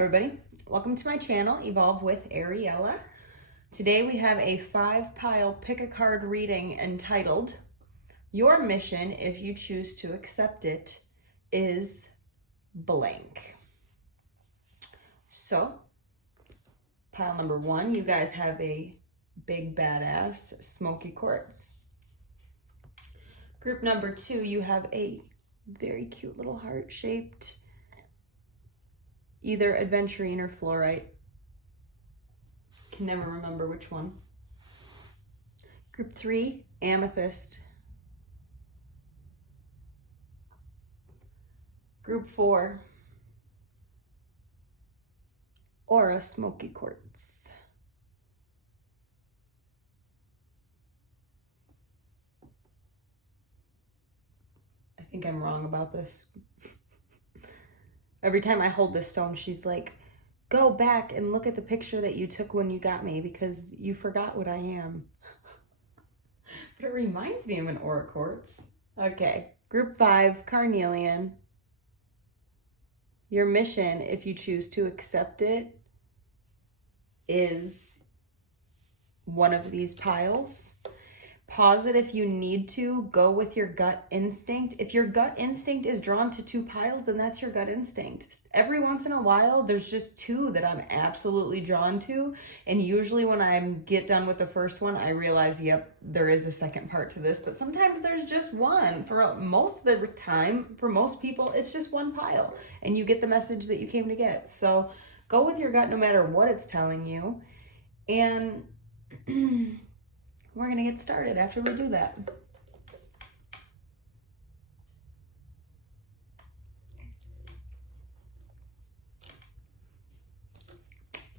everybody, welcome to my channel, Evolve with Ariela. Today we have a 5-pile pick a card reading entitled, Your Mission, if you choose to accept it, is blank. So, pile number 1, you guys have a big badass smoky quartz. Group number 2, you have a very cute little heart-shaped either adventurine or fluorite. Can never remember which one. Group 3, amethyst. Group 4, aura smoky quartz. I think I'm wrong about this. Every time I hold this stone, she's like, go back and look at the picture that you took when you got me because you forgot what I am. But it reminds me of an aura quartz. Okay, group 5, carnelian. Your mission, if you choose to accept it, is one of these piles. Pause it if you need to. Go with your gut instinct. If your gut instinct is drawn to 2 piles, then that's your gut instinct. Every once in a while, there's just 2 that I'm absolutely drawn to. And usually when I get done with the first one, I realize, yep, there is a second part to this. But sometimes there's just one. For most of the time, for most people, it's just 1 pile. And you get the message that you came to get. So go with your gut no matter what it's telling you. And we're going to get started after we do that.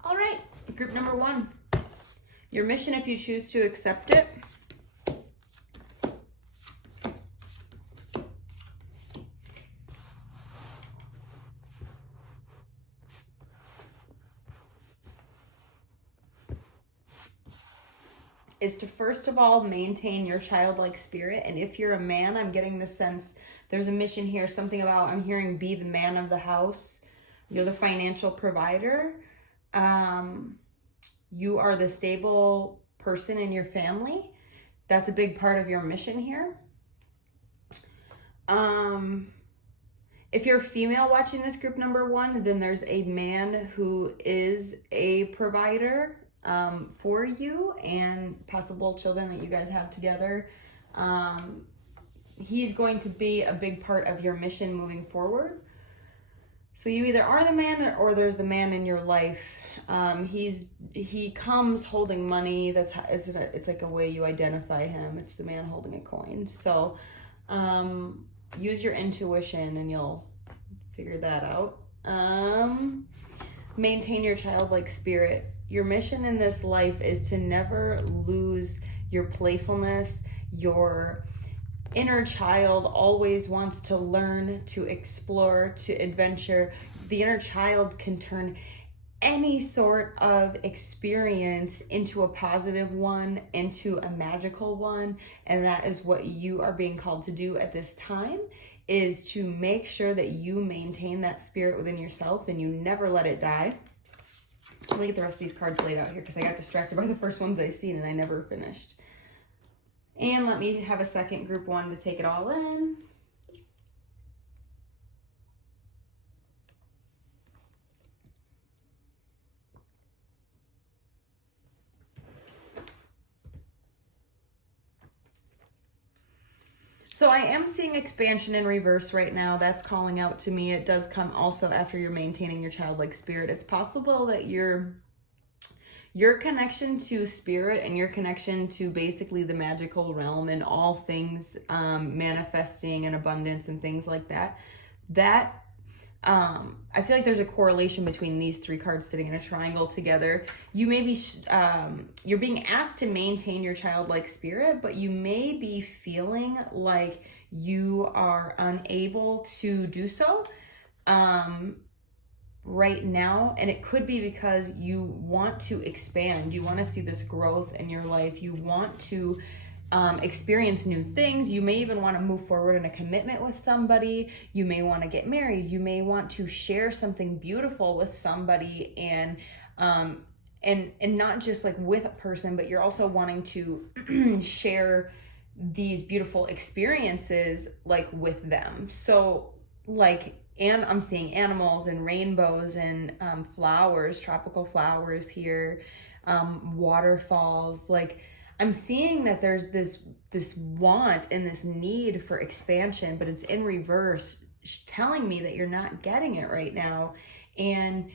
All right, group number 1. Your mission, if you choose to accept it, is to first of all maintain your childlike spirit. And if you're a man, I'm getting the sense there's a mission here, something about, I'm hearing be the man of the house. You're the financial provider. You are the stable person in your family. That's a big part of your mission here. If you're a female watching this group number 1, then there's a man who is a provider for you and possible children that you guys have together. He's going to be a big part of your mission moving forward. So you either are the man or there's the man in your life. He comes holding money. It's like a way you identify him. It's the man holding a coin. So use your intuition and you'll figure that out. Maintain your childlike spirit. Your mission in this life is to never lose your playfulness. Your inner child always wants to learn, to explore, to adventure. The inner child can turn any sort of experience into a positive one, into a magical one. And that is what you are being called to do at this time, is to make sure that you maintain that spirit within yourself and you never let it die. Let me get the rest of these cards laid out here because I got distracted by the first ones I seen and I never finished. And let me have a second group 1 to take it all in. So I am seeing expansion in reverse right now. That's calling out to me. It does come also after you're maintaining your childlike spirit. It's possible that your connection to spirit and your connection to basically the magical realm and all things manifesting and abundance and things like that, I feel like there's a correlation between these 3 cards sitting in a triangle together. You may be, you're being asked to maintain your childlike spirit, but you may be feeling like you are unable to do so right now. And it could be because you want to expand. You want to see this growth in your life. You want to experience new things. You may even want to move forward in a commitment with somebody. You may want to get married. You may want to share something beautiful with somebody, and not just like with a person, but you're also wanting to share these beautiful experiences like with them. So like, and I'm seeing animals and rainbows and flowers, tropical flowers here, waterfalls. Like, I'm seeing that there's this want and this need for expansion, but it's in reverse, telling me that you're not getting it right now. And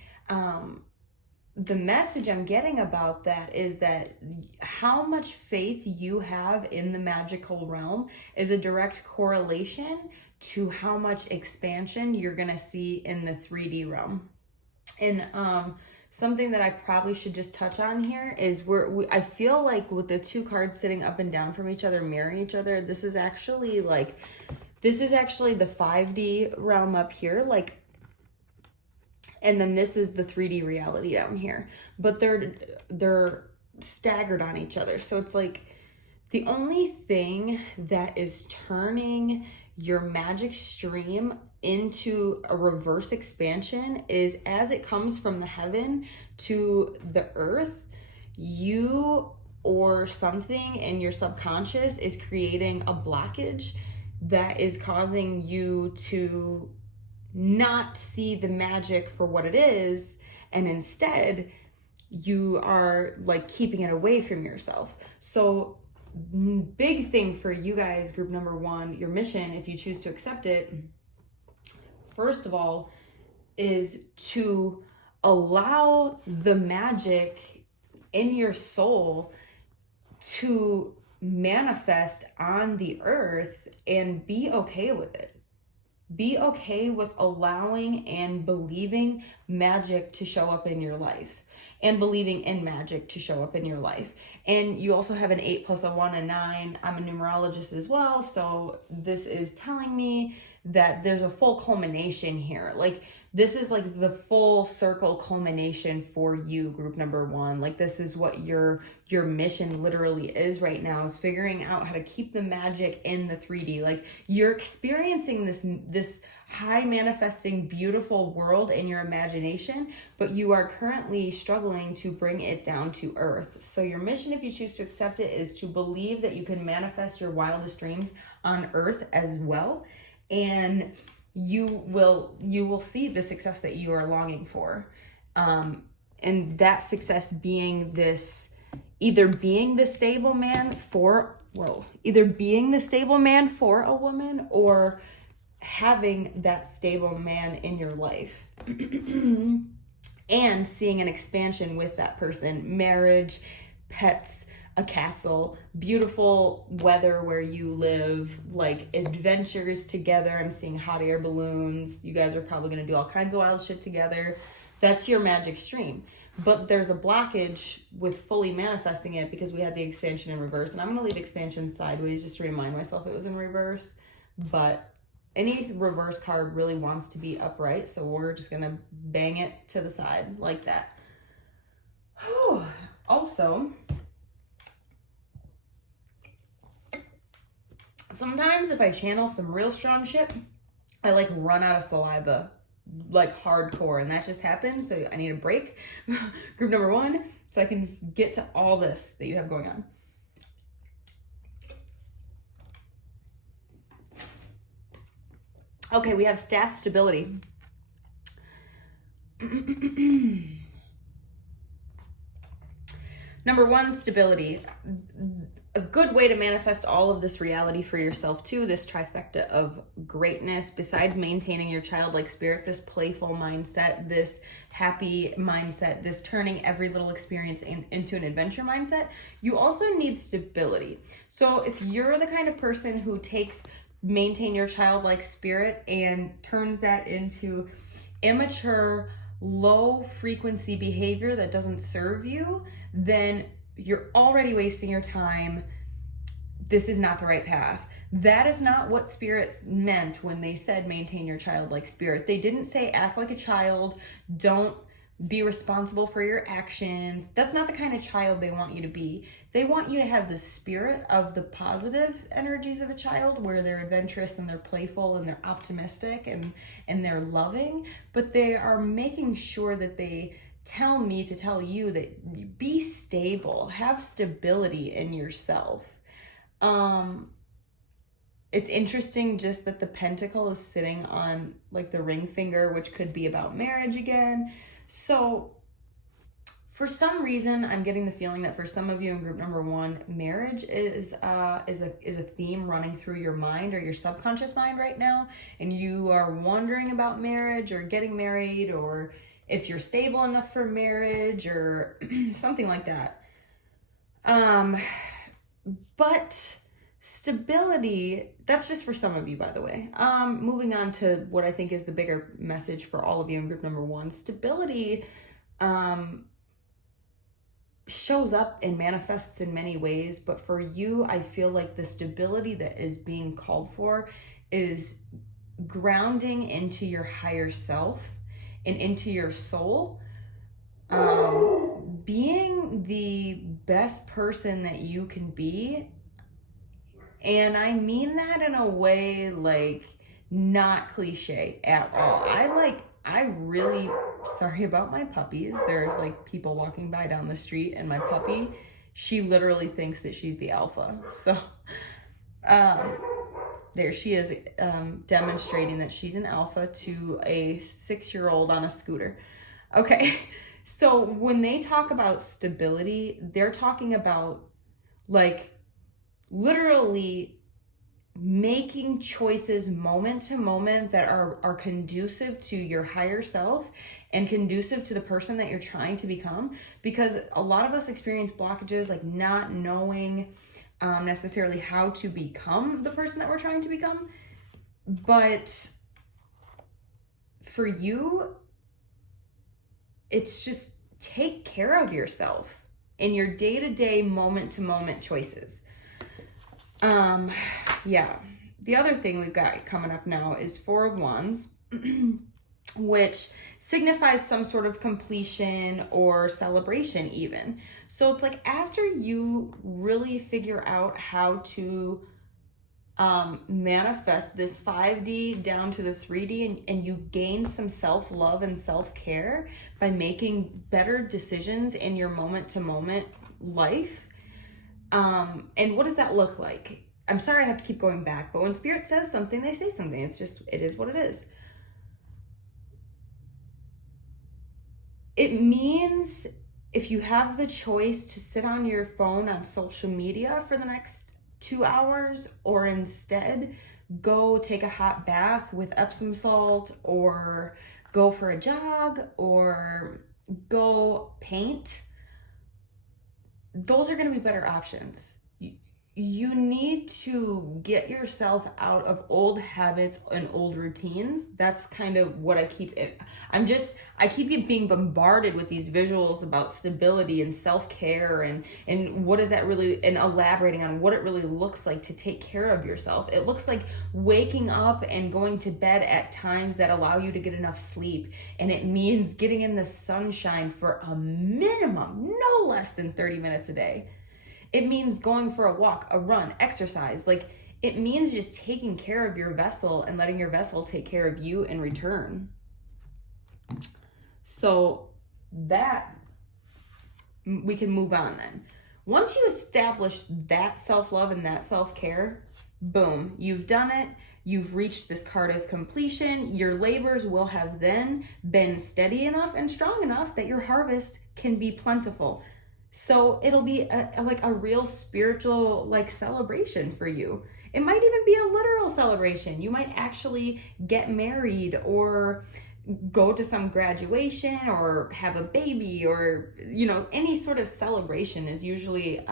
the message I'm getting about that is that how much faith you have in the magical realm is a direct correlation to how much expansion you're gonna see in the 3D realm. And something that I probably should just touch on here is I feel like with the two cards sitting up and down from each other, mirroring each other, this is actually the 5D realm up here, like, and then this is the 3D reality down here. But they're staggered on each other. So it's like the only thing that is turning your magic stream into a reverse expansion is as it comes from the heaven to the earth, you or something in your subconscious is creating a blockage that is causing you to not see the magic for what it is, and instead you are like keeping it away from yourself. So big thing for you guys, group number 1, your mission, if you choose to accept it, first of all, is to allow the magic in your soul to manifest on the earth and be okay with it. Be okay with allowing and believing magic to show up in your life, and believing in magic to show up in your life. And you also have an 8 plus a 1 and 9. I'm a numerologist as well, so this is telling me that there's a full culmination here. Like, this is like the full circle culmination for you, group number 1. Like, this is what your mission literally is right now, is figuring out how to keep the magic in the 3D. Like, you're experiencing this high manifesting beautiful world in your imagination, but you are currently struggling to bring it down to earth. So your mission, if you choose to accept it, is to believe that you can manifest your wildest dreams on earth as well, and you will see the success that you are longing for, and that success being this, either being the stable man for a woman, or having that stable man in your life and seeing an expansion with that person, marriage, pets, a castle, beautiful weather where you live, like adventures together. I'm seeing hot air balloons. You guys are probably going to do all kinds of wild shit together. That's your magic stream. But there's a blockage with fully manifesting it because we had the expansion in reverse. And I'm going to leave expansion sideways just to remind myself it was in reverse. But any reverse card really wants to be upright, so we're just going to bang it to the side like that. Also, sometimes if I channel some real strong shit, I like run out of saliva, like hardcore, and that just happened, so I need a break. Group number 1, so I can get to all this that you have going on. Okay, we have staff stability. Number 1, stability. A good way to manifest all of this reality for yourself too, this trifecta of greatness, besides maintaining your childlike spirit, this playful mindset, this happy mindset, this turning every little experience into an adventure mindset, you also need stability. So if you're the kind of person who maintain your childlike spirit and turns that into immature, low frequency behavior that doesn't serve you, then you're already wasting your time. This is not the right path. That is not what Spirit meant when they said maintain your childlike spirit. They didn't say act like a child, don't be responsible for your actions. That's not the kind of child they want you to be. They want you to have the spirit of the positive energies of a child, where they're adventurous and they're playful and they're optimistic and they're loving, but they are making sure that they tell me to tell you that be stable, have stability in yourself. It's interesting just that the pentacle is sitting on like the ring finger, which could be about marriage again. So for some reason, I'm getting the feeling that for some of you in group number 1, marriage is a theme running through your mind or your subconscious mind right now, and you are wondering about marriage or getting married, or if you're stable enough for marriage or something like that. But stability, that's just for some of you, by the way. Moving on to what I think is the bigger message for all of you in group number 1. Stability shows up and manifests in many ways, but for you, I feel like the stability that is being called for is grounding into your higher self and into your soul, being the best person that you can be. And I mean that in a way like not cliche at all. I really, sorry about my puppies. There's like people walking by down the street, and my puppy, she literally thinks that she's the alpha. So there she is, demonstrating that she's an alpha to a 6-year-old on a scooter. Okay, so when they talk about stability, they're talking about like literally making choices moment to moment that are conducive to your higher self and conducive to the person that you're trying to become. Because a lot of us experience blockages like not knowing necessarily how to become the person that we're trying to become. But for you, it's just take care of yourself in your day-to-day, moment-to-moment choices. Yeah. The other thing we've got coming up now is 4 of Wands, which signifies some sort of completion or celebration even. So it's like after you really figure out how to manifest this 5D down to the 3D, and you gain some self-love and self-care by making better decisions in your moment-to-moment life. And what does that look like? I'm sorry I have to keep going back, but when Spirit says something, they say something. It's just, it is what it is. It means if you have the choice to sit on your phone on social media for the next 2 hours, or instead go take a hot bath with Epsom salt, or go for a jog, or go paint, those are going to be better options. You need to get yourself out of old habits and old routines. That's kind of what I keep being bombarded with these visuals about stability and self-care and what is that really, and elaborating on what it really looks like to take care of yourself. It looks like waking up and going to bed at times that allow you to get enough sleep. And it means getting in the sunshine for a minimum, no less than 30 minutes a day. It means going for a walk, a run, exercise. Like, it means just taking care of your vessel and letting your vessel take care of you in return. So that, we can move on then. Once you establish that self-love and that self-care, boom, you've done it. You've reached this card of completion. Your labors will have then been steady enough and strong enough that your harvest can be plentiful. So it'll be a real spiritual like celebration for you. It might even be a literal celebration. You might actually get married or go to some graduation or have a baby, or, you know, any sort of celebration is usually,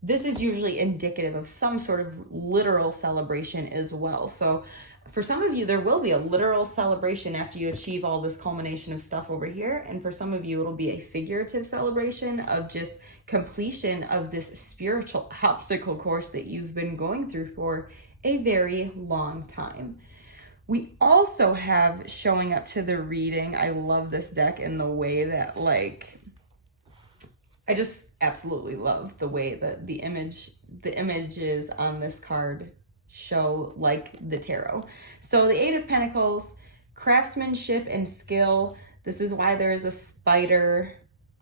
this is usually indicative of some sort of literal celebration as well. So for some of you, there will be a literal celebration after you achieve all this culmination of stuff over here. And for some of you, it'll be a figurative celebration of just completion of this spiritual obstacle course that you've been going through for a very long time. We also have showing up to the reading. I love this deck in the way that, like, I just absolutely love the way that the images on this card show like the tarot. So the Eight of Pentacles, craftsmanship and skill. This is why there is a spider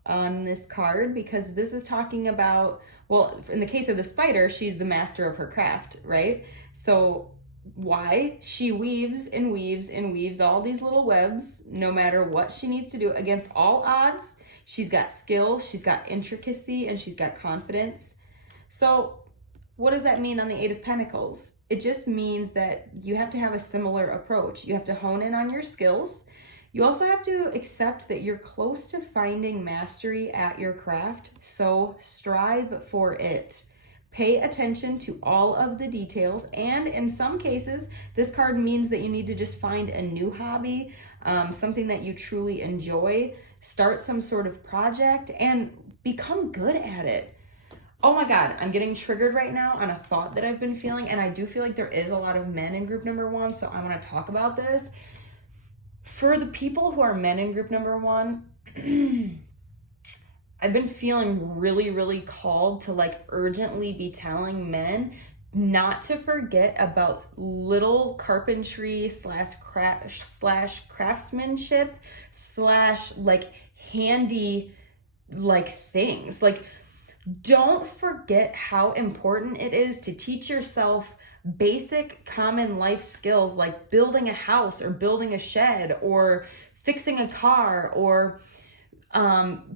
on this card, because this is talking about, well, in the case of the spider, she's the master of her craft, right? So why? She weaves and weaves and weaves all these little webs, no matter what she needs to do, against all odds. She's got skill, she's got intricacy, and she's got confidence. So what does that mean on the Eight of Pentacles? It just means that you have to have a similar approach. You have to hone in on your skills. You also have to accept that you're close to finding mastery at your craft, so strive for it. Pay attention to all of the details, and in some cases, this card means that you need to just find a new hobby, something that you truly enjoy, start some sort of project, and become good at it. Oh my God, I'm getting triggered right now on a thought that I've been feeling, and I do feel like there is a lot of men in group number one, so I want to talk about this. For the people who are men in group number one, I've been feeling really, really called to like urgently be telling men not to forget about little carpentry slash craftsmanship slash like handy like things. Like, don't forget how important it is to teach yourself basic common life skills like building a house or building a shed or fixing a car or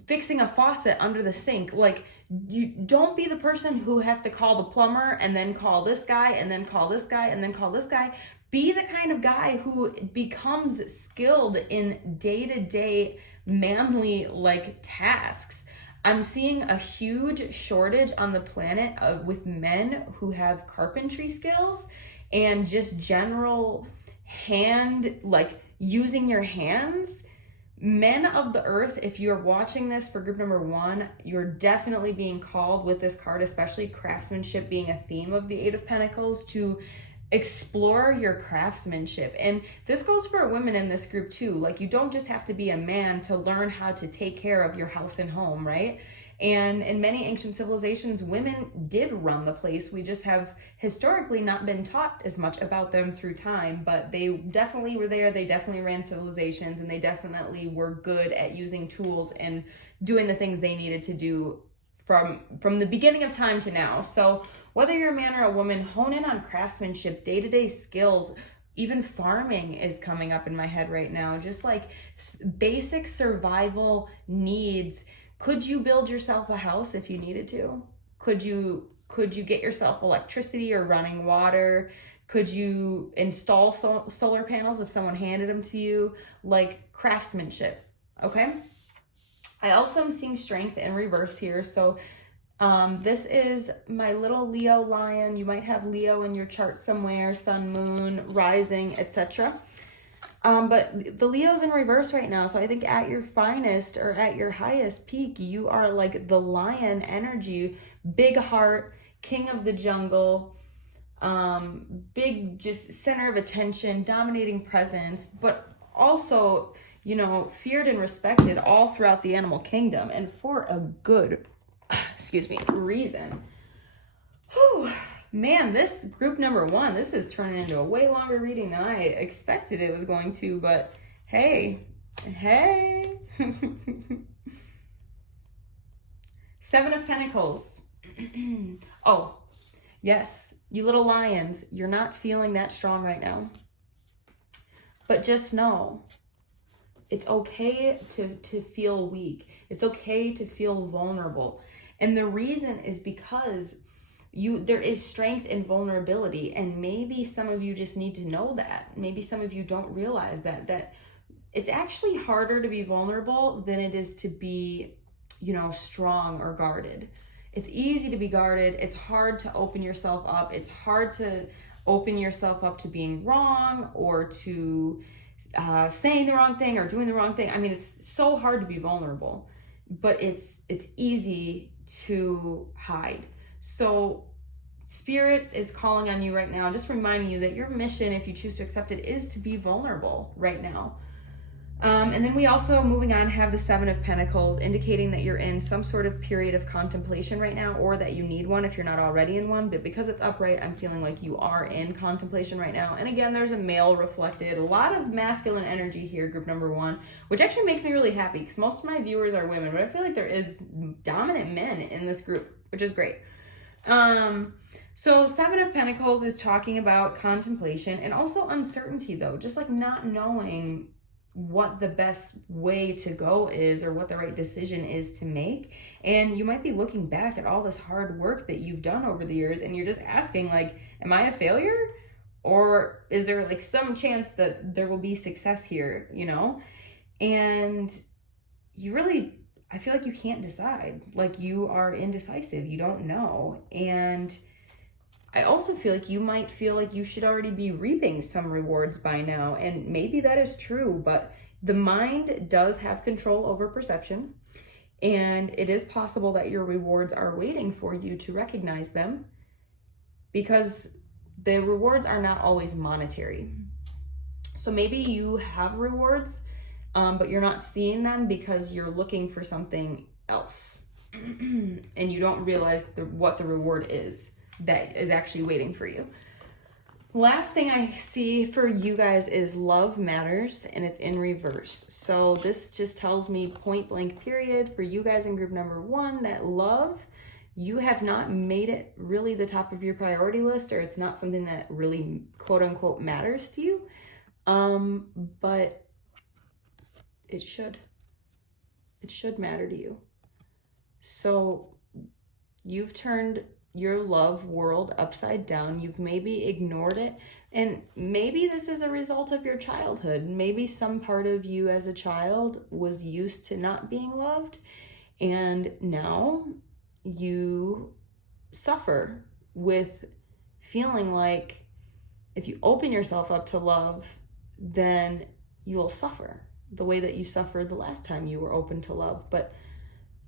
fixing a faucet under the sink. Like, you don't be the person who has to call the plumber and then call this guy and then call this guy and then call this guy. Be the kind of guy who becomes skilled in day-to-day manly like tasks. I'm seeing a huge shortage on the planet with men who have carpentry skills and just general hand, like using your hands. Men of the earth, if you're watching this for group number one, you're definitely being called with this card, especially craftsmanship being a theme of the Eight of Pentacles, to explore your craftsmanship. And this goes for women in this group too. Like, you don't just have to be a man to learn how to take care of your house and home, right? And in many ancient civilizations, women did run the place. We just have historically not been taught as much about them through time, but they definitely were there. They definitely ran civilizations, and they definitely were good at using tools and doing the things they needed to do from the beginning of time to now. So whether you're a man or a woman, hone in on craftsmanship, day-to-day skills. Even farming is coming up in my head right now. Just like basic survival needs. Could you build yourself a house if you needed to? Could you get yourself electricity or running water? Could you install solar panels if someone handed them to you? Like, craftsmanship, okay? I also am seeing strength in reverse here. So this is my little Leo lion. You might have Leo in your chart somewhere, sun, moon, rising, etc. But the Leo's in reverse right now. So I think at your finest or at your highest peak, you are like the lion energy, big heart, king of the jungle, big, just center of attention, dominating presence, but also, you know, feared and respected all throughout the animal kingdom, and for a good, reason. Whew. Man, this group number one, this is turning into a way longer reading than I expected it was going to, but hey. Seven of Pentacles. Oh, yes, you little lions, you're not feeling that strong right now. But just know, it's okay to feel weak. It's okay to feel vulnerable. And the reason is because there is strength in vulnerability, and maybe some of you just need to know that. Maybe some of you don't realize that it's actually harder to be vulnerable than it is to be, you know, strong or guarded. It's easy to be guarded. It's hard to open yourself up. It's hard to open yourself up to being wrong or to saying the wrong thing or doing the wrong thing. I mean, it's so hard to be vulnerable, but it's easy to hide. So Spirit is calling on you right now, just reminding you that your mission, if you choose to accept it, is to be vulnerable right now. And then we also, moving on, have the Seven of Pentacles, indicating that you're in some sort of period of contemplation right now, or that you need one if you're not already in one. But because it's upright, I'm feeling like you are in contemplation right now. And again, there's a male reflected, a lot of masculine energy here, group number 1, which actually makes me really happy because most of my viewers are women, but I feel like there is dominant men in this group, which is great. So Seven of Pentacles is talking about contemplation and also uncertainty, though, just like not knowing what the best way to go is or what the right decision is to make. And you might be looking back at all this hard work that you've done over the years and you're just asking, like, am I a failure? Or is there like some chance that there will be success here, you know? And you really, I feel like you can't decide. Like, you are indecisive, you don't know. And I also feel like you might feel like you should already be reaping some rewards by now. And maybe that is true, but the mind does have control over perception. And it is possible that your rewards are waiting for you to recognize them, because the rewards are not always monetary. So maybe you have rewards, but you're not seeing them because you're looking for something else. And you don't realize what the reward is that is actually waiting for you. Last thing I see for you guys is love matters, and it's in reverse. So this just tells me point blank period for you guys in group number 1 that love, you have not made it really the top of your priority list, or it's not something that really quote unquote matters to you. But it should matter to you. So you've turned your love world upside down. You've maybe ignored it. And maybe this is a result of your childhood. Maybe some part of you as a child was used to not being loved. And now you suffer with feeling like if you open yourself up to love, then you will suffer the way that you suffered the last time you were open to love. But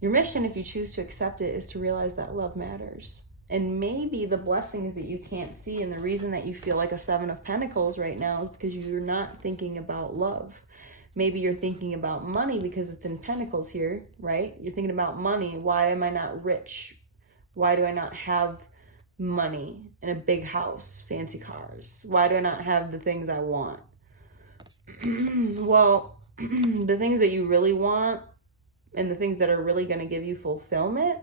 your mission, if you choose to accept it, is to realize that love matters. And maybe the blessings that you can't see, and the reason that you feel like a Seven of Pentacles right now, is because you're not thinking about love. Maybe you're thinking about money because it's in Pentacles here, right? You're thinking about money. Why am I not rich? Why do I not have money and a big house, fancy cars? Why do I not have the things I want? Well, the things that you really want and the things that are really going to give you fulfillment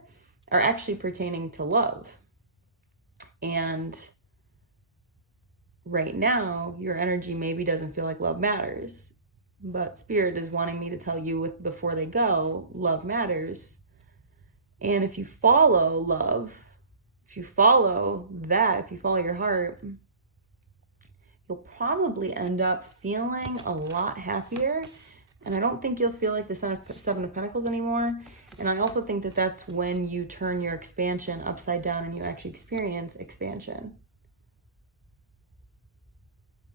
are actually pertaining to love. And right now, your energy maybe doesn't feel like love matters, but Spirit is wanting me to tell you before they go, love matters. And if you follow love, if you follow that, if you follow your heart, you'll probably end up feeling a lot happier. And I don't think you'll feel like the Seven of Pentacles anymore. And I also think that that's when you turn your expansion upside down and you actually experience expansion.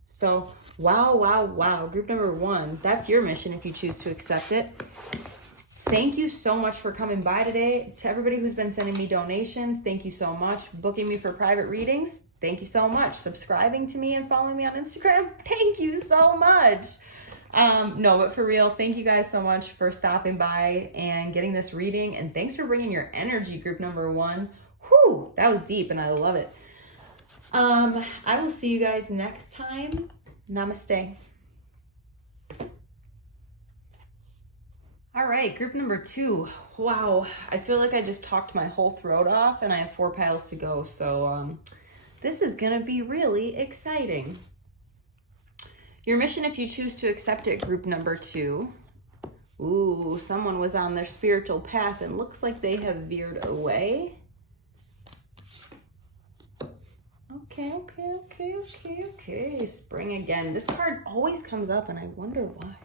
So, wow. Group number 1, that's your mission if you choose to accept it. Thank you so much for coming by today. To everybody who's been sending me donations, thank you so much. Booking me for private readings, thank you so much. Subscribing to me and following me on Instagram, thank you so much. No, but for real, thank you guys so much for stopping by and getting this reading. And thanks for bringing your energy, group number 1. Whew, that was deep and I love it. I will see you guys next time. Namaste. All right, group number 2. Wow, I feel like I just talked my whole throat off and I have 4 piles to go. So this is gonna be really exciting. Your mission, if you choose to accept it, group number 2. Ooh, someone was on their spiritual path and looks like they have veered away. Okay. Spring again. This card always comes up and I wonder why.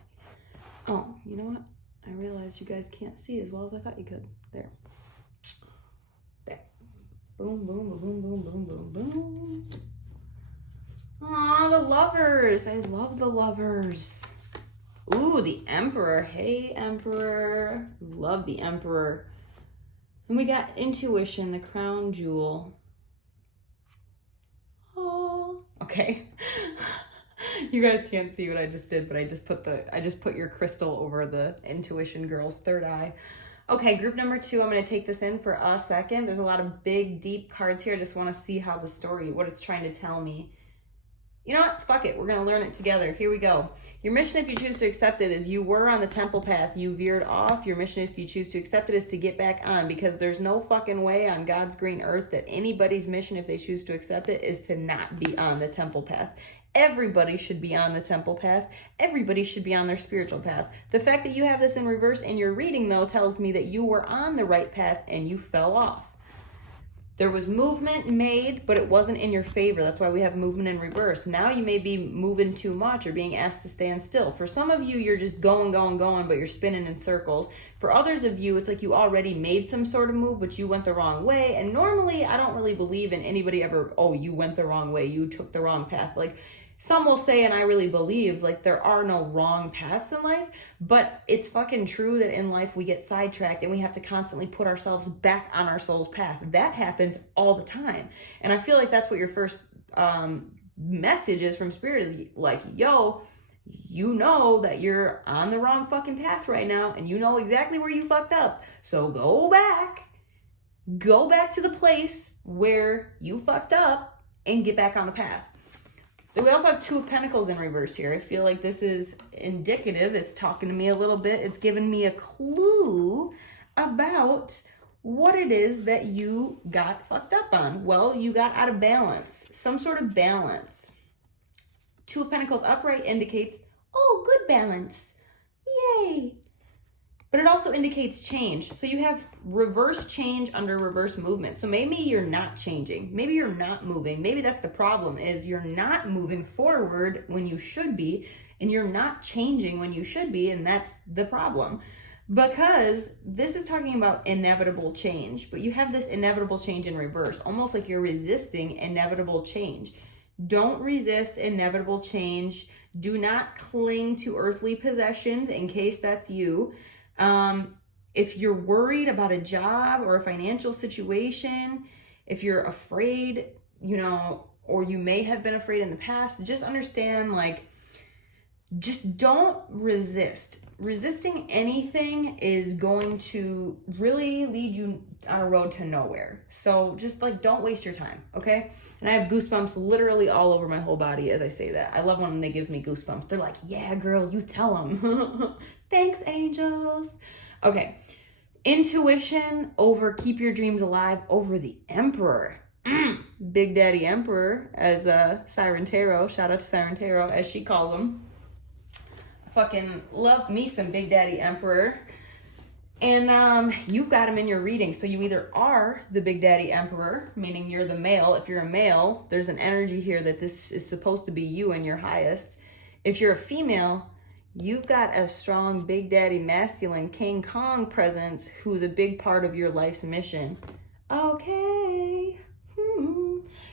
Oh, you know what? I realized you guys can't see as well as I thought you could. There. Boom, boom, boom, boom, boom, boom, boom. Aw, the Lovers. I love the Lovers. Ooh, the Emperor. Hey, Emperor. Love the Emperor. And we got Intuition, the crown jewel. Okay. You guys can't see what I just did, but I just put your crystal over the intuition girl's third eye. Okay, group number 2, I'm going to take this in for a second. There's a lot of big, deep cards here. I just want to see how the story, what it's trying to tell me. You know what? Fuck it. We're going to learn it together. Here we go. Your mission, if you choose to accept it, is you were on the temple path. You veered off. Your mission, if you choose to accept it, is to get back on, because there's no fucking way on God's green earth that anybody's mission, if they choose to accept it, is to not be on the temple path. Everybody should be on the temple path. Everybody should be on their spiritual path. The fact that you have this in reverse in your reading, though, tells me that you were on the right path and you fell off. There was movement made, but it wasn't in your favor. That's why we have movement in reverse. Now you may be moving too much or being asked to stand still. For some of you, you're just going, but you're spinning in circles. For others of you, it's like you already made some sort of move, but you went the wrong way. And normally, I don't really believe in anybody ever, oh, you went the wrong way, you took the wrong path. Like, some will say, and I really believe, like, there are no wrong paths in life, but it's fucking true that in life we get sidetracked and we have to constantly put ourselves back on our soul's path. That happens all the time. And I feel like that's what your first message is from Spirit, is like, yo, you know that you're on the wrong fucking path right now, and you know exactly where you fucked up. So go back to the place where you fucked up and get back on the path. We also have 2 of Pentacles in reverse here. I feel like this is indicative. It's talking to me a little bit. It's giving me a clue about what it is that you got fucked up on. Well, you got out of balance, some sort of balance. 2 of Pentacles upright indicates, oh, good balance. Yay. But it also indicates change. So you have reverse change under reverse movement. So maybe you're not changing. Maybe you're not moving. Maybe that's the problem, is you're not moving forward when you should be, and you're not changing when you should be, and that's the problem. Because this is talking about inevitable change, but you have this inevitable change in reverse, almost like you're resisting inevitable change. Don't resist inevitable change. Do not cling to earthly possessions in case that's you. If you're worried about a job or a financial situation, if you're afraid, or you may have been afraid in the past, just understand, like, just don't resist. Resisting anything is going to really lead you on a road to nowhere. So just, like, don't waste your time, okay? And I have goosebumps literally all over my whole body as I say that. I love when they give me goosebumps. They're like, yeah, girl, you tell them. Thanks, angels. Okay. Intuition over keep your dreams alive over the Emperor. Big Daddy Emperor, as Siren Tarot, shout out to Siren Tarot, as she calls him. I fucking love me some Big Daddy Emperor. And you've got him in your reading. So you either are the Big Daddy Emperor, meaning you're the male. If you're a male, there's an energy here that this is supposed to be you and your highest. If you're a female, you've got a strong Big Daddy masculine King Kong presence who's a big part of your life's mission. Okay.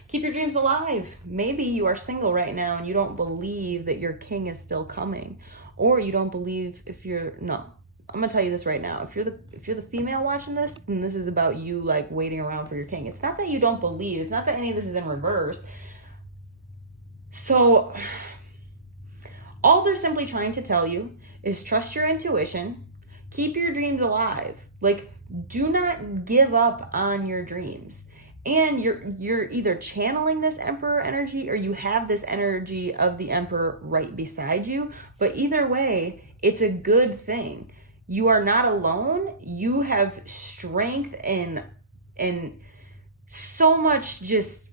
Keep your dreams alive. Maybe you are single right now and you don't believe that your king is still coming. Or you don't believe I'm gonna tell you this right now. If you're the female watching this, then this is about you, like, waiting around for your king. It's not that you don't believe. It's not that any of this is in reverse. So all they're simply trying to tell you is trust your intuition, keep your dreams alive. Like, do not give up on your dreams. And you're either channeling this Emperor energy or you have this energy of the Emperor right beside you. But either way, it's a good thing. You are not alone. You have strength and so much. Just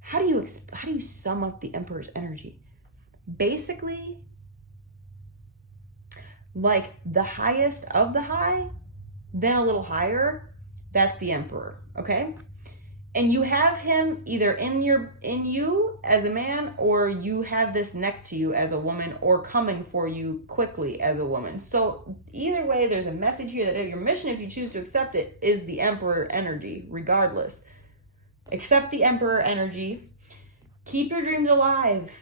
how do you sum up the Emperor's energy? Basically, like the highest of the high, then a little higher, that's the Emperor, okay? And you have him either in you as a man, or you have this next to you as a woman, or coming for you quickly as a woman. So either way, there's a message here that your mission, if you choose to accept it, is the Emperor energy, regardless. Accept the Emperor energy. Keep your dreams alive.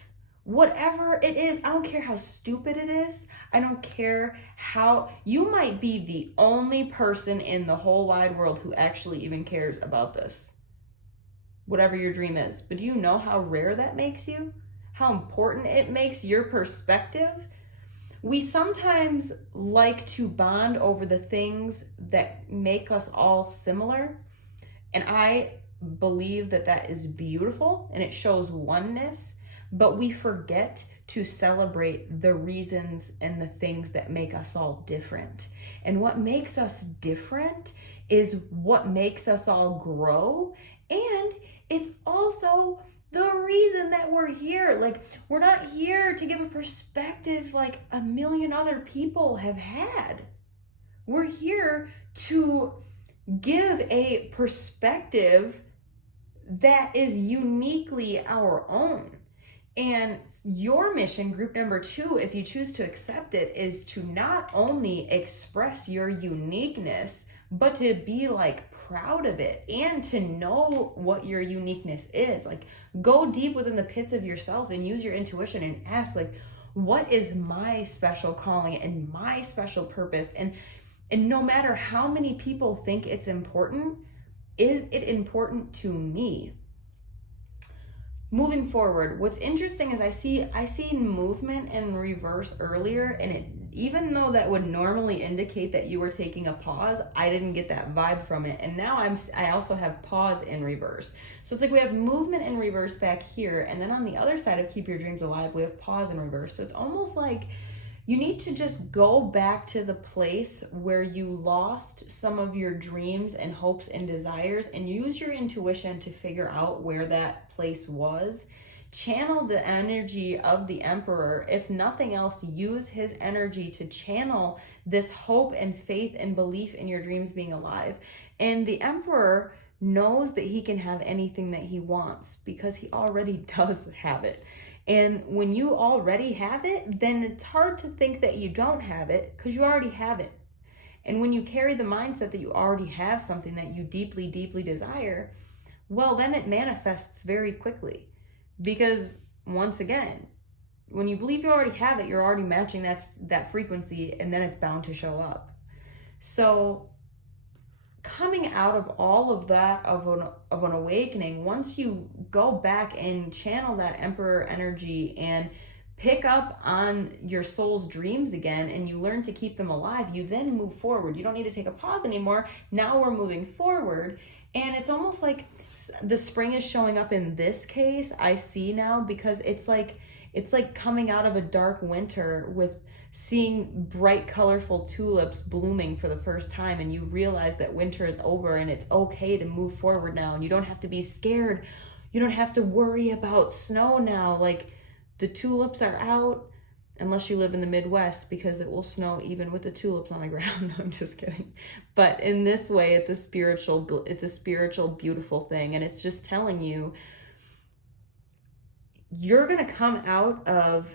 Whatever it is, I don't care how stupid it is. I don't care how, you might be the only person in the whole wide world who actually even cares about this. whatever your dream is. But do you know how rare that makes you? How important it makes your perspective? We sometimes like to bond over the things that make us all similar. And I believe that that is beautiful and it shows oneness, but we forget to celebrate the reasons and the things that make us all different. And what makes us different is what makes us all grow. And it's also the reason that we're here. Like, we're not here to give a perspective like a million other people have had. We're here to give a perspective that is uniquely our own. And your mission, group number 2, if you choose to accept it, is to not only express your uniqueness, but to be like proud of it and to know what your uniqueness is. Like, go deep within the pits of yourself and use your intuition and ask, like, what is my special calling and my special purpose? And no matter how many people think it's important, is it important to me? Moving forward, what's interesting is I see movement in reverse earlier, and it, even though that would normally indicate that you were taking a pause, I didn't get that vibe from it. And now I also have pause in reverse. So it's like we have movement in reverse back here, and then on the other side of Keep Your Dreams Alive, we have pause in reverse. So it's almost like you need to just go back to the place where you lost some of your dreams and hopes and desires and use your intuition to figure out where that place was. Channel the energy of the Emperor. If nothing else, use his energy to channel this hope and faith and belief in your dreams being alive. And the Emperor knows that he can have anything that he wants because he already does have it. And when you already have it, then it's hard to think that you don't have it because you already have it. And when you carry the mindset that you already have something that you deeply, deeply desire, well, then it manifests very quickly. Because once again, when you believe you already have it, you're already matching that frequency, and then it's bound to show up. So coming out of all of that, of an awakening, once you go back and channel that Emperor energy and pick up on your soul's dreams again, and you learn to keep them alive, you then move forward. You don't need to take a pause anymore. Now we're moving forward. And it's almost like the spring is showing up in this case, I see now, because it's like coming out of a dark winter with seeing bright, colorful tulips blooming for the first time, and you realize that winter is over and it's okay to move forward now, and you don't have to be scared. You don't have to worry about snow now. Like, the tulips are out, unless you live in the Midwest, because it will snow even with the tulips on the ground. No, I'm just kidding. But in this way, it's a spiritual, beautiful thing. And it's just telling you, you're going to come out of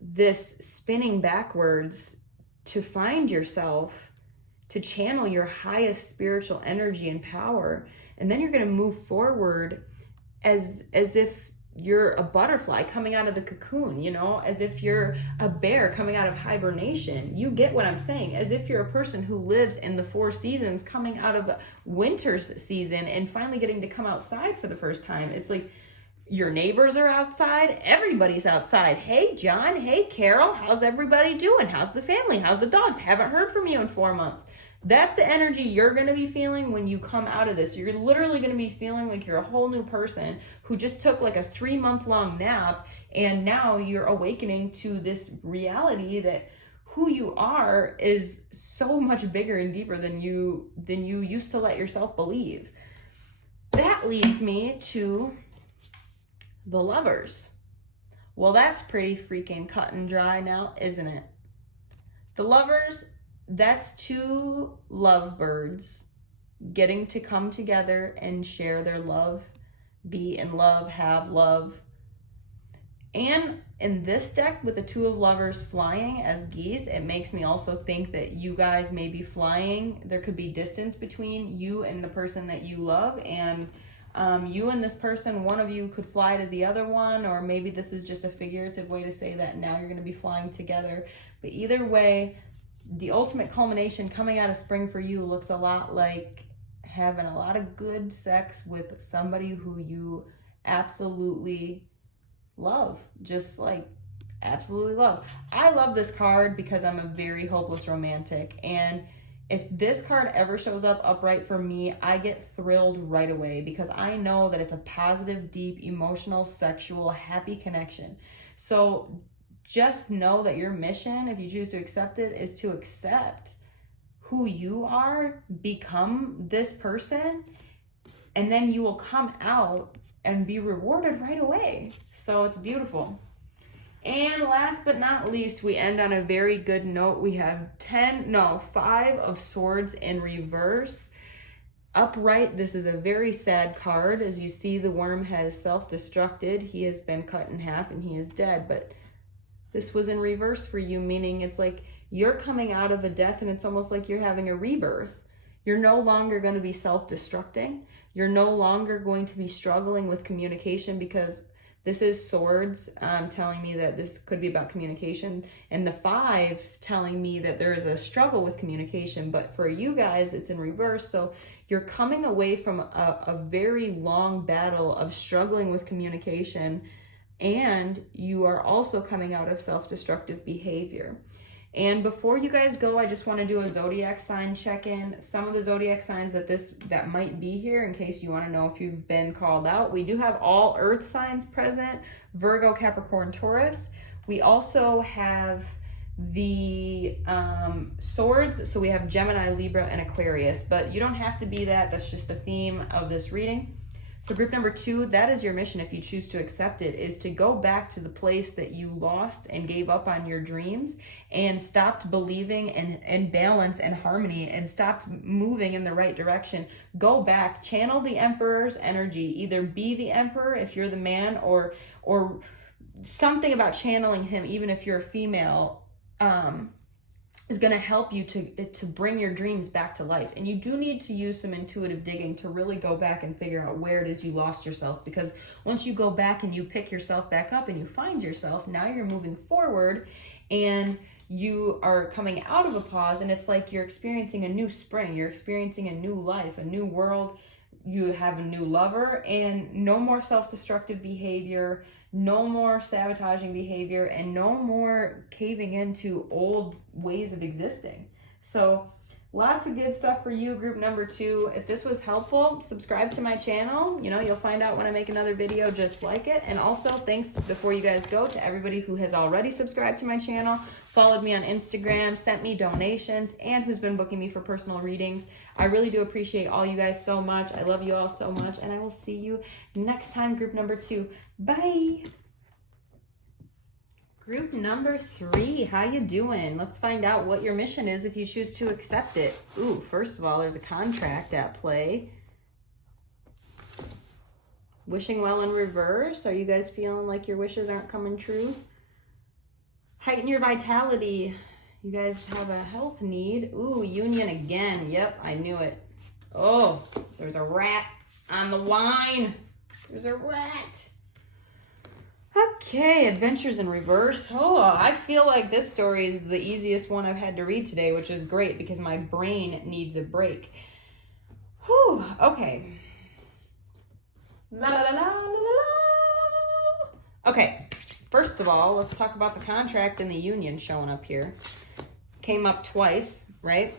this spinning backwards to find yourself, to channel your highest spiritual energy and power. And then you're going to move forward as if you're a butterfly coming out of the cocoon, you know, as if you're a bear coming out of hibernation. You get what I'm saying? As if you're a person who lives in the 4 seasons coming out of winter's season and finally getting to come outside for the first time. It's like your neighbors are outside. Everybody's outside. Hey, John. Hey, Carol. How's everybody doing? How's the family? How's the dogs? Haven't heard from you in 4 months. That's the energy you're going to be feeling when you come out of this. You're literally going to be feeling like you're a whole new person who just took like a 3-month-long nap, and now you're awakening to this reality that who you are is so much bigger and deeper than you used to let yourself believe. That leads me to the Lovers. Well, that's pretty freaking cut and dry now, isn't it? The Lovers, that's 2 lovebirds getting to come together and share their love, be in love, have love. And in this deck, with the 2 of Lovers flying as geese, it makes me also think that you guys may be flying. There could be distance between you and the person that you love, and you and this person, one of you could fly to the other one, or maybe this is just a figurative way to say that now you're going to be flying together. But either way, the ultimate culmination coming out of spring for you looks a lot like having a lot of good sex with somebody who you absolutely love, just like absolutely love. I love this card because I'm a very hopeless romantic, and if this card ever shows up upright for me, I get thrilled right away because I know that it's a positive, deep, emotional, sexual, happy connection. So just know that your mission, if you choose to accept it, is to accept who you are, become this person, and then you will come out and be rewarded right away. So it's beautiful. And last but not least, we end on a very good note. We have 5 of swords in reverse. Upright, this is a very sad card. As you see, the worm has self-destructed. He has been cut in half and he is dead. But this was in reverse for you, meaning it's like you're coming out of a death and it's almost like you're having a rebirth. You're no longer going to be self-destructing. You're no longer going to be struggling with communication, because this is swords telling me that this could be about communication, and the 5 telling me that there is a struggle with communication. But for you guys, it's in reverse. So you're coming away from a very long battle of struggling with communication, and you are also coming out of self-destructive behavior. And before you guys go, I just want to do a zodiac sign check-in. Some of the zodiac signs that might be here, in case you want to know if you've been called out. We do have all earth signs present: Virgo, Capricorn, Taurus. We also have the swords, so we have Gemini, Libra, and Aquarius. But you don't have to be that. That's just the theme of this reading. So group number 2, that is your mission if you choose to accept it, is to go back to the place that you lost and gave up on your dreams and stopped believing in balance and harmony and stopped moving in the right direction. Go back, channel the Emperor's energy. Either be the Emperor if you're the man, or something about channeling him, even if you're a female, is going to help you to bring your dreams back to life. And you do need to use some intuitive digging to really go back and figure out where it is you lost yourself, because once you go back and you pick yourself back up and you find yourself, now you're moving forward and you are coming out of a pause, and it's like you're experiencing a new spring, you're experiencing a new life, a new world. You have a new lover, and no more self-destructive behavior, no more sabotaging behavior, and no more caving into old ways of existing. So lots of good stuff for you, group number 2. If this was helpful, subscribe to my channel. You'll find out when I make another video just like it. And also, thanks, before you guys go, to everybody who has already subscribed to my channel, followed me on Instagram, sent me donations, and who's been booking me for personal readings. I really do appreciate all you guys so much. I love you all so much, and I will see you next time, group number 2. Bye. Group number 3, how you doing? Let's find out what your mission is if you choose to accept it. Ooh, first of all, there's a contract at play. Wishing well in reverse. Are you guys feeling like your wishes aren't coming true? Heighten your vitality. You guys have a health need. Ooh, union again. Yep, I knew it. Oh, there's a rat on the wine. There's a rat. Okay, adventures in reverse. Oh, I feel like this story is the easiest one I've had to read today, which is great because my brain needs a break. Whew, okay. La la la la la la. Okay, first of all, let's talk about the contract and the union showing up here. Came up twice, right?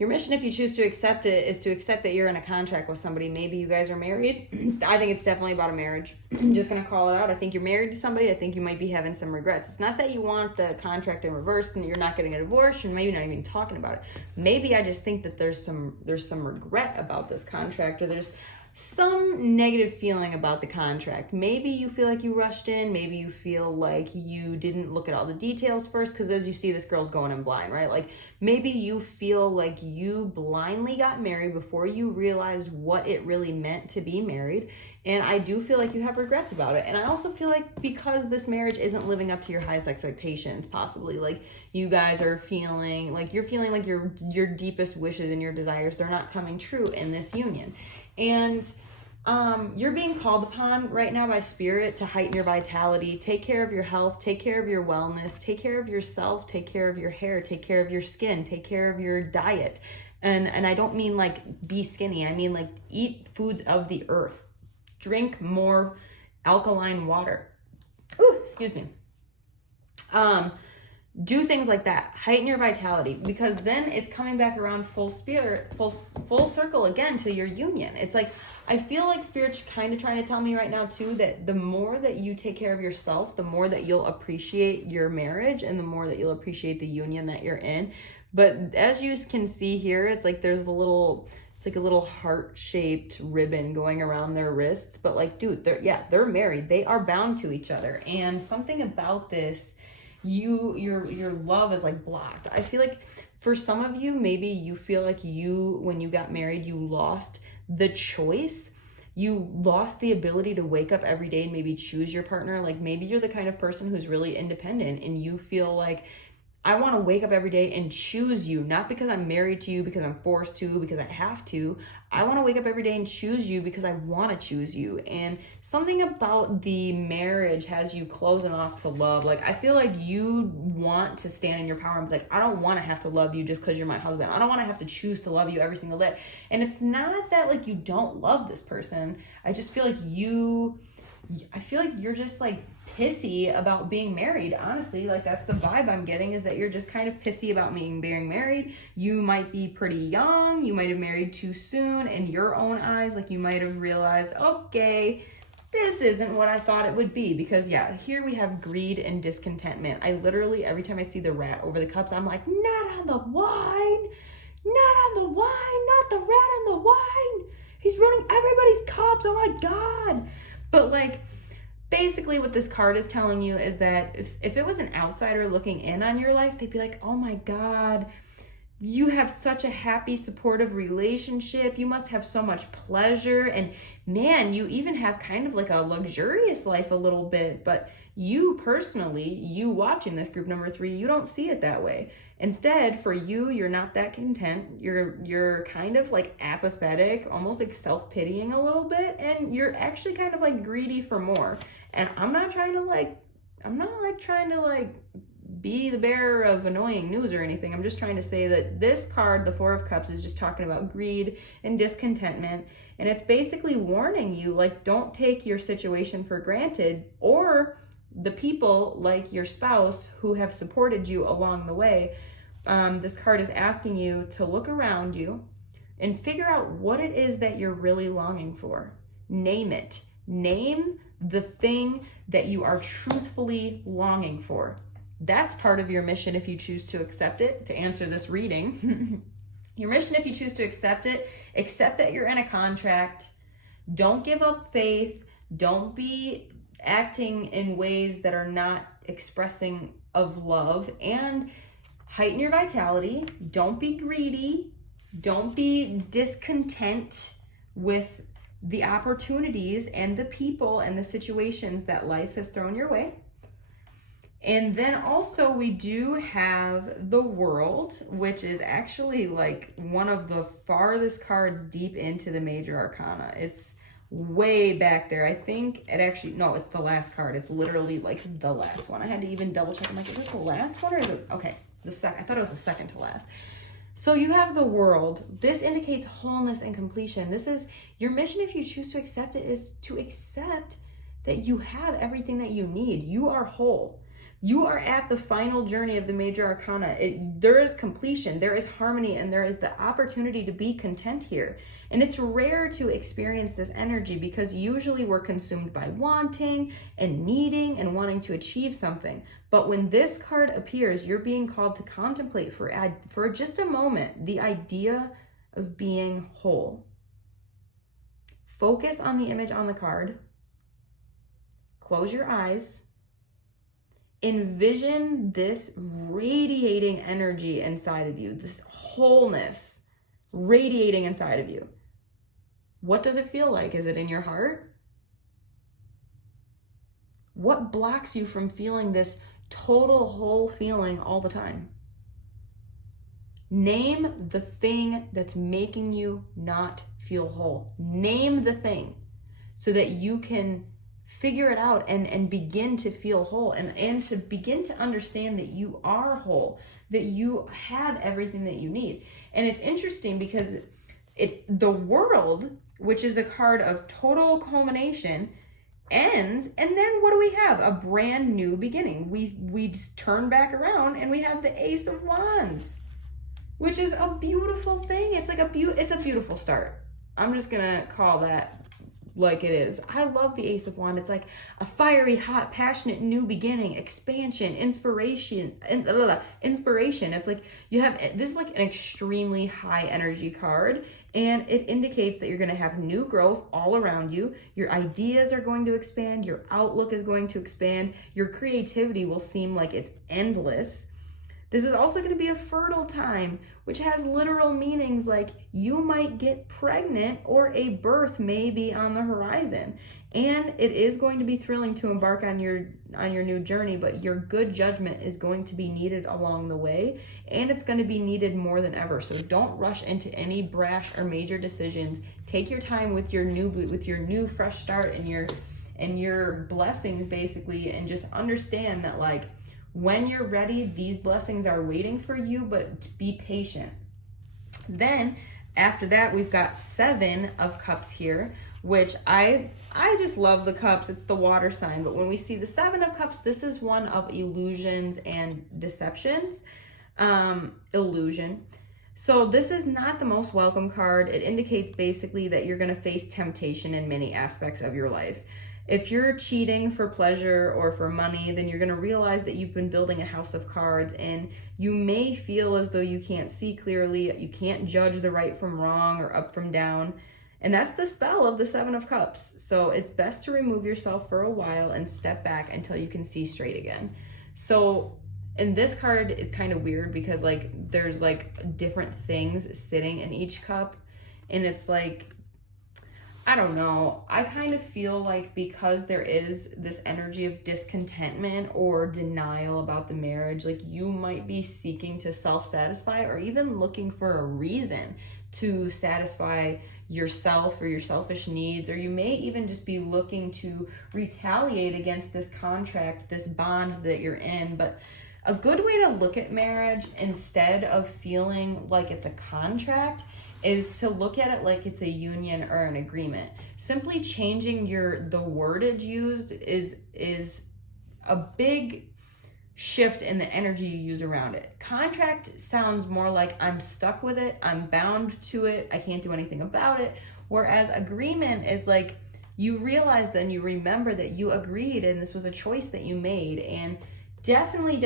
Your mission, if you choose to accept it, is to accept that you're in a contract with somebody. Maybe you guys are married. I think it's definitely about a marriage. I'm just going to call it out. I think you're married to somebody. I think you might be having some regrets. It's not that you want the contract in reverse and you're not getting a divorce and maybe not even talking about it. Maybe I just think that there's some regret about this contract, or there's some negative feeling about the contract. Maybe you feel like you rushed in. Maybe you feel like you didn't look at all the details first, because as you see, this girl's going in blind, right? Like maybe you feel like you blindly got married before you realized what it really meant to be married. And I do feel like you have regrets about it. And I also feel like because this marriage isn't living up to your highest expectations, possibly like you guys are feeling like your deepest wishes and your desires, they're not coming true in this union. And you're being called upon right now by Spirit to heighten your vitality, take care of your health, take care of your wellness, take care of yourself, take care of your hair, take care of your skin, take care of your diet. And I don't mean like be skinny. I mean like eat foods of the earth. Drink more alkaline water. Ooh, excuse me. Do things like that. Heighten your vitality, because then it's coming back around full circle again to your union. It's like, I feel like Spirit's kind of trying to tell me right now too, that the more that you take care of yourself, the more that you'll appreciate your marriage and the more that you'll appreciate the union that you're in. But as you can see here, it's like there's a little, it's like a little heart-shaped ribbon going around their wrists. But like, dude, they're married. They are bound to each other. And something about this, your love is like blocked. I feel like for some of you, maybe you feel like when you got married, you lost the choice. You lost the ability to wake up every day and maybe choose your partner. Like maybe you're the kind of person who's really independent and you feel like, I want to wake up every day and choose you, not because I'm married to you, because I'm forced to, because I have to. I want to wake up every day and choose you because I want to choose you. And something about the marriage has you closing off to love. Like, I feel like you want to stand in your power and be like, I don't want to have to love you just because you're my husband. I don't want to have to choose to love you every single day. And it's not that like you don't love this person. I just feel like you're just like pissy about being married. Honestly, like that's the vibe I'm getting, is that you're just kind of pissy about being married. You might be pretty young. You might have married too soon in your own eyes. Like you might have realized, okay, this isn't what I thought it would be. Because yeah, here we have greed and discontentment. I literally, every time I see the rat over the cups, I'm like, not on the wine, not on the wine, not the rat on the wine. He's ruining everybody's cups. Oh my God. But like, basically what this card is telling you is that if it was an outsider looking in on your life, they'd be like, oh my God, you have such a happy, supportive relationship. You must have so much pleasure. And man, you even have kind of like a luxurious life a little bit. But you personally, you watching this group number 3, you don't see it that way. Instead, for you, you're not that content. You're kind of like apathetic, almost like self-pitying a little bit. And you're actually kind of like greedy for more. And I'm not trying to be the bearer of annoying news or anything. I'm just trying to say that this card, the 4 of Cups, is just talking about greed and discontentment. And it's basically warning you, like, don't take your situation for granted, or the people like your spouse who have supported you along the way. This card is asking you to look around you and figure out what it is that you're really longing for. Name it. Name the thing that you are truthfully longing for. That's part of your mission if you choose to accept it, to answer this reading. Your mission, if you choose to accept it, accept that you're in a contract. Don't give up faith. Don't be acting in ways that are not expressing of love, and heighten your vitality. Don't be greedy. Don't be discontent with the opportunities and the people and the situations that life has thrown your way. And then also we do have the World, which is actually like one of the farthest cards deep into the major arcana. It's way back there. I think it actually, no, it's the last card. It's literally like the last one. I had to even double check. I'm like, is it the last one or is it, okay, the second. I thought it was the second to last. So you have the World. This indicates wholeness and completion. This is your mission, if you choose to accept it, is to accept that you have everything that you need. You are whole. You are at the final journey of the major arcana. There is completion, there is harmony, and there is the opportunity to be content here. And it's rare to experience this energy because usually we're consumed by wanting and needing and wanting to achieve something. But when this card appears, you're being called to contemplate for just a moment the idea of being whole. Focus on the image on the card. Close your eyes. Envision this radiating energy inside of you, this wholeness radiating inside of you. What does it feel like? Is it in your heart? What blocks you from feeling this total whole feeling all the time? Name the thing that's making you not feel whole. Name the thing so that you can figure it out and begin to feel whole and to begin to understand that you are whole, that you have everything that you need. And it's interesting because the world, which is a card of total culmination, ends, and then what do we have? A brand new beginning. We just turn back around and we have the Ace of Wands, which is a beautiful thing. It's like it's a beautiful start. I'm just gonna call that like it is. I love the Ace of Wands. It's like a fiery, hot, passionate new beginning, expansion, inspiration. It's like you have, this is like an extremely high energy card, and it indicates that you're going to have new growth all around you. Your ideas are going to expand. Your outlook is going to expand. Your creativity will seem like it's endless. This is also going to be a fertile time, which has literal meanings like you might get pregnant or a birth may be on the horizon. And it is going to be thrilling to embark on your new journey, but your good judgment is going to be needed along the way, and it's going to be needed more than ever. So don't rush into any brash or major decisions. Take your time with your new fresh start and your blessings basically, and just understand that like, when you're ready, these blessings are waiting for you, but be patient. Then after that, we've got 7 of Cups here, which I just love the cups. It's the water sign. But when we see the 7 of Cups, this is one of illusions and deceptions. Illusion. So this is not the most welcome card. It indicates basically that you're going to face temptation in many aspects of your life. If you're cheating for pleasure or for money, then you're going to realize that you've been building a house of cards, and you may feel as though you can't see clearly, you can't judge the right from wrong or up from down. And that's the spell of the 7 of Cups. So it's best to remove yourself for a while and step back until you can see straight again. So in this card, it's kind of weird because like there's like different things sitting in each cup, and it's like, I don't know. I kind of feel like because there is this energy of discontentment or denial about the marriage, like you might be seeking to self-satisfy or even looking for a reason to satisfy yourself or your selfish needs, or you may even just be looking to retaliate against this contract, this bond that you're in. But a good way to look at marriage, instead of feeling like it's a contract, is to look at it like it's a union or an agreement. Simply changing the wordage used is a big shift in the energy you use around it. Contract sounds more like I'm stuck with it, I'm bound to it, I can't do anything about it. Whereas agreement is like you realize, then you remember that you agreed and this was a choice that you made. And definitely,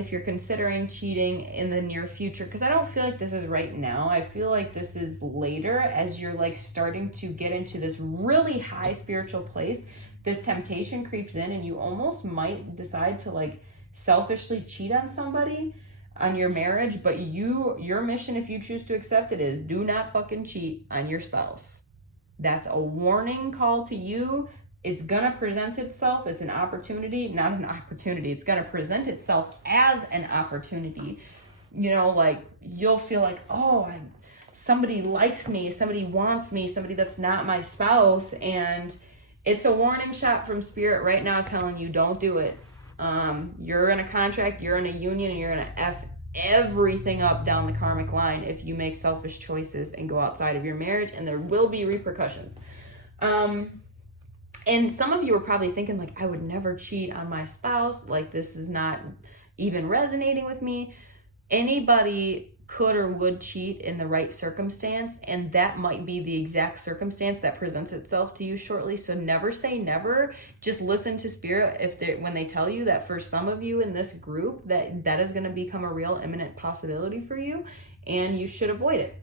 if you're considering cheating in the near future, because I don't feel like this is right now. I feel like this is later as you're like starting to get into this really high spiritual place. This temptation creeps in and you almost might decide to like selfishly cheat on somebody, on your marriage. But your mission, if you choose to accept it, is do not fucking cheat on your spouse. That's a warning call to you. It's gonna present itself, it's an opportunity, not an opportunity. It's gonna present itself as an opportunity. You know, like you'll feel like, oh, somebody likes me, somebody wants me, somebody that's not my spouse. And it's a warning shot from spirit right now telling you don't do it. You're in a contract, you're in a union, and you're gonna F everything up down the karmic line if you make selfish choices and go outside of your marriage, and there will be repercussions. And some of you are probably thinking like, I would never cheat on my spouse. Like this is not even resonating with me. Anybody could or would cheat in the right circumstance, and that might be the exact circumstance that presents itself to you shortly. So never say never. Just listen to spirit when they tell you that for some of you in this group that is going to become a real imminent possibility for you, and you should avoid it.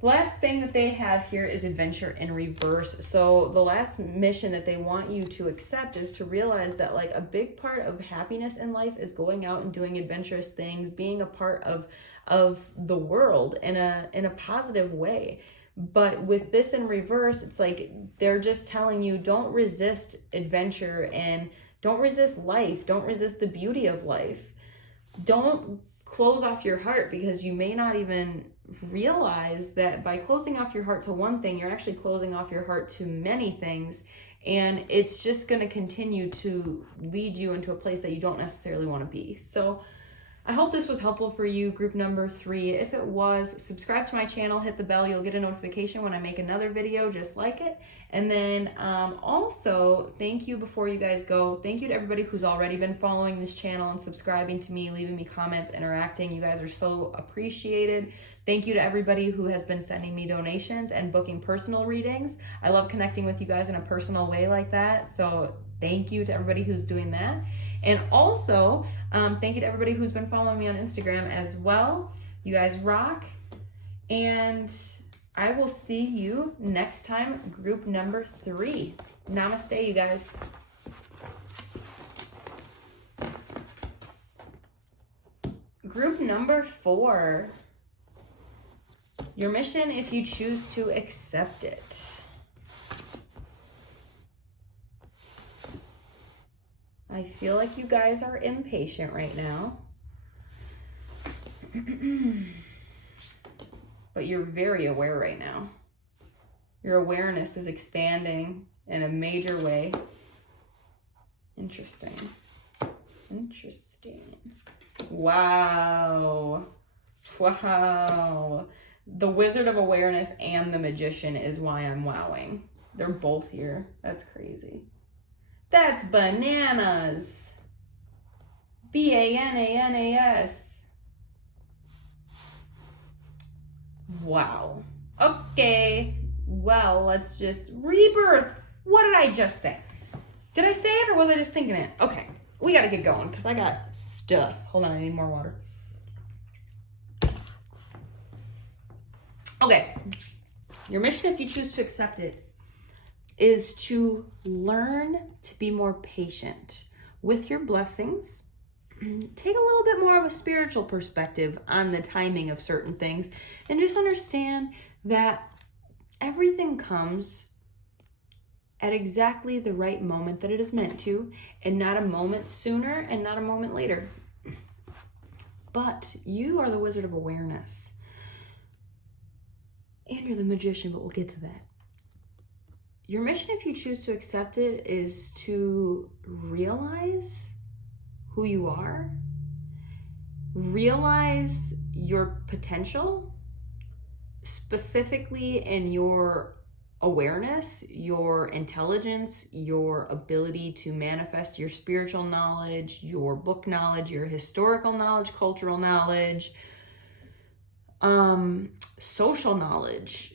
The last thing that they have here is adventure in reverse. So the last mission that they want you to accept is to realize that like a big part of happiness in life is going out and doing adventurous things, being a part of the world in a positive way. But with this in reverse, it's like they're just telling you don't resist adventure and don't resist life. Don't resist the beauty of life. Don't close off your heart, because you may not even realize that by closing off your heart to one thing, you're actually closing off your heart to many things. And it's just going to continue to lead you into a place that you don't necessarily want to be. So I hope this was helpful for you, group number 3. If it was, subscribe to my channel, hit the bell. You'll get a notification when I make another video just like it. And then also, thank you before you guys go. Thank you to everybody who's already been following this channel and subscribing to me, leaving me comments, interacting. You guys are so appreciated. Thank you to everybody who has been sending me donations and booking personal readings. I love connecting with you guys in a personal way like that. So thank you to everybody who's doing that. And also, thank you to everybody who's been following me on Instagram as well. You guys rock. And I will see you next time, group number 3. Namaste, you guys. Group number 4. Your mission if you choose to accept it. I feel like you guys are impatient right now. But you're very aware right now. Your awareness is expanding in a major way. Interesting. Interesting. Wow. Wow. The Wizard of Awareness and the Magician is why I'm wowing. They're both here. That's crazy. That's bananas. B-A-N-A-N-A-S. Wow. Okay. Well, let's just rebirth. What did I just say? Did I say it or was I just thinking it? Okay. We got to get going because I got stuff. Hold on. I need more water. Okay. Your mission, if you choose to accept it, is to learn to be more patient with your blessings. Take a little bit more of a spiritual perspective on the timing of certain things and just understand that everything comes at exactly the right moment that it is meant to, and not a moment sooner and not a moment later. But you are the Wizard of Awareness. And you're the Magician, but we'll get to that. Your mission, if you choose to accept it, is to realize who you are, realize your potential, specifically in your awareness, your intelligence, your ability to manifest your spiritual knowledge, your book knowledge, your historical knowledge, cultural knowledge, social knowledge.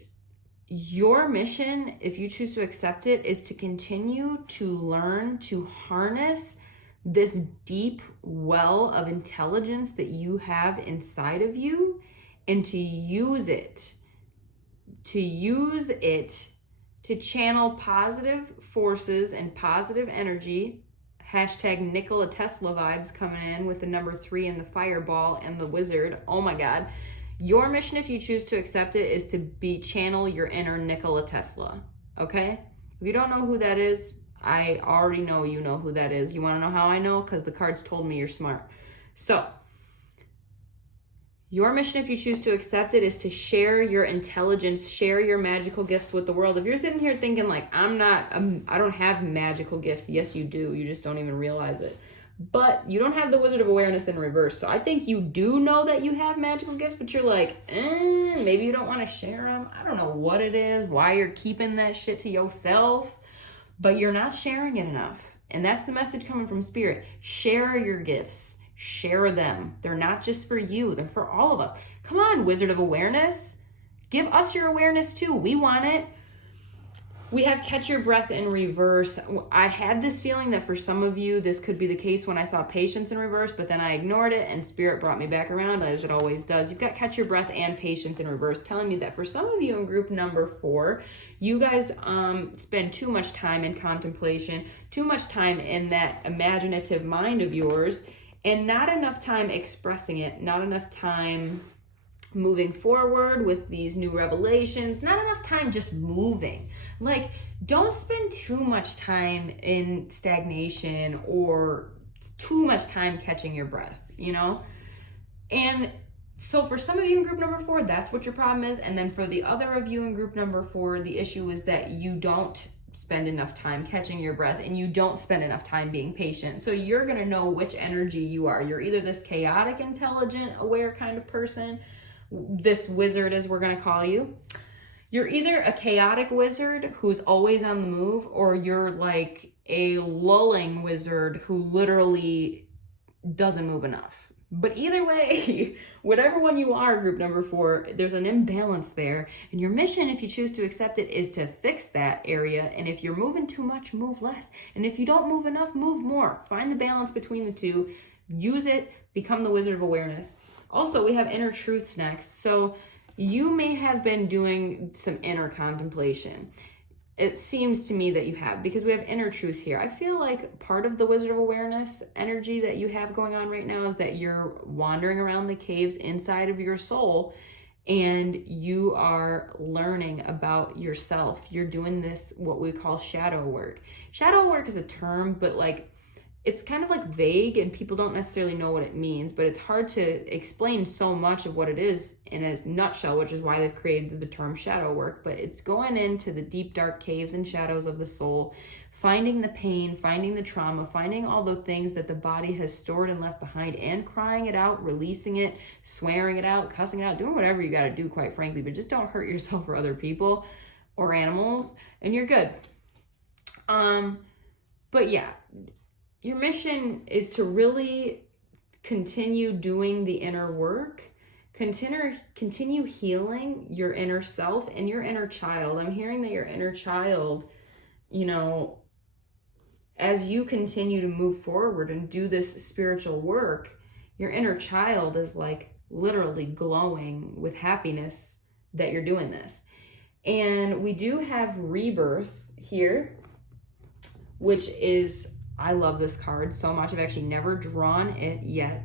Your mission, if you choose to accept it, is to continue to learn to harness this deep well of intelligence that you have inside of you and to use it to channel positive forces and positive energy. Hashtag Nikola Tesla vibes coming in with the number 3 and the fireball and the wizard. Oh my God. Your mission, if you choose to accept it, is to channel your inner Nikola Tesla, okay? If you don't know who that is, I already know you know who that is. You want to know how I know? Because the cards told me you're smart. So, your mission, if you choose to accept it, is to share your intelligence, share your magical gifts with the world. If you're sitting here thinking like, I don't have magical gifts. Yes, you do. You just don't even realize it. But you don't have the Wizard of Awareness in reverse. So I think you do know that you have magical gifts, but you're like, maybe you don't want to share them. I don't know what it is, why you're keeping that shit to yourself, but you're not sharing it enough. And that's the message coming from Spirit. Share your gifts. Share them. They're not just for you. They're for all of us. Come on, Wizard of Awareness. Give us your awareness too. We want it. We have Catch Your Breath in reverse. I had this feeling that for some of you, this could be the case when I saw Patience in reverse, but then I ignored it and Spirit brought me back around as it always does. You've got Catch Your Breath and Patience in reverse, telling me that for some of you in group number 4, you guys spend too much time in contemplation, too much time in that imaginative mind of yours, and not enough time expressing it, not enough time moving forward with these new revelations, not enough time just moving. Like, don't spend too much time in stagnation or too much time catching your breath, you know? And so for some of you in group number 4, that's what your problem is. And then for the other of you in group number 4, the issue is that you don't spend enough time catching your breath, and you don't spend enough time being patient. So you're going to know which energy you are. You're either this chaotic, intelligent, aware kind of person, this wizard as we're going to call you. You're either a chaotic wizard who's always on the move, or you're like a lulling wizard who literally doesn't move enough. But either way, whatever one you are, group number 4, there's an imbalance there. And your mission, if you choose to accept it, is to fix that area. And if you're moving too much, move less. And if you don't move enough, move more. Find the balance between the two. Use it. Become the wizard of awareness. Also, we have inner truths next. So you may have been doing some inner contemplation. It seems to me that you have, because we have inner truths here. I feel like part of the Wizard of Awareness energy that you have going on right now is that you're wandering around the caves inside of your soul, and you are learning about yourself. You're doing this, what we call shadow work. Shadow work is a term, but like, it's kind of like vague and people don't necessarily know what it means, but it's hard to explain so much of what it is in a nutshell, which is why they've created the term shadow work. But it's going into the deep, dark caves and shadows of the soul, finding the pain, finding the trauma, finding all the things that the body has stored and left behind, and crying it out, releasing it, swearing it out, cussing it out, doing whatever you got to do, quite frankly, but just don't hurt yourself or other people or animals, and you're good. But yeah, your mission is to really continue doing the inner work, continue healing your inner self and your inner child. I'm hearing that your inner child, you know, as you continue to move forward and do this spiritual work, your inner child is like literally glowing with happiness that you're doing this. And we do have rebirth here, which is, I love this card so much. I've actually never drawn it yet.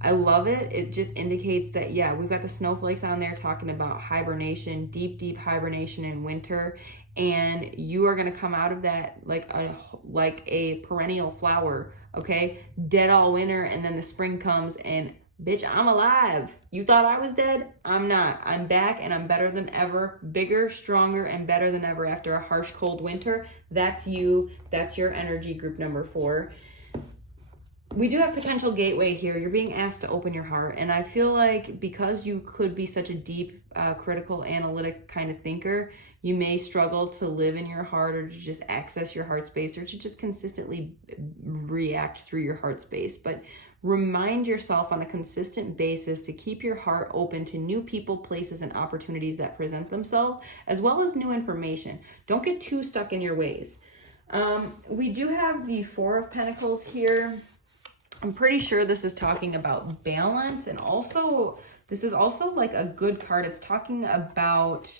I love it. It just indicates that, yeah, we've got the snowflakes on there talking about hibernation, deep, deep hibernation in winter. And you are going to come out of that like a perennial flower, okay? Dead all winter, and then the spring comes and, bitch, I'm alive. You thought I was dead? I'm not. I'm back, and I'm better than ever, bigger, stronger, and better than ever after a harsh, cold winter. That's you. That's your energy, group number 4. We do have potential gateway here. You're being asked to open your heart, and I feel like because you could be such a deep, critical, analytic kind of thinker, you may struggle to live in your heart, or to just access your heart space, or to just consistently react through your heart space. But remind yourself on a consistent basis to keep your heart open to new people, places, and opportunities that present themselves, as well as new information. Don't get too stuck in your ways. We do have the 4 of Pentacles here. I'm pretty sure this is talking about balance, and also this is also like a good card. It's talking about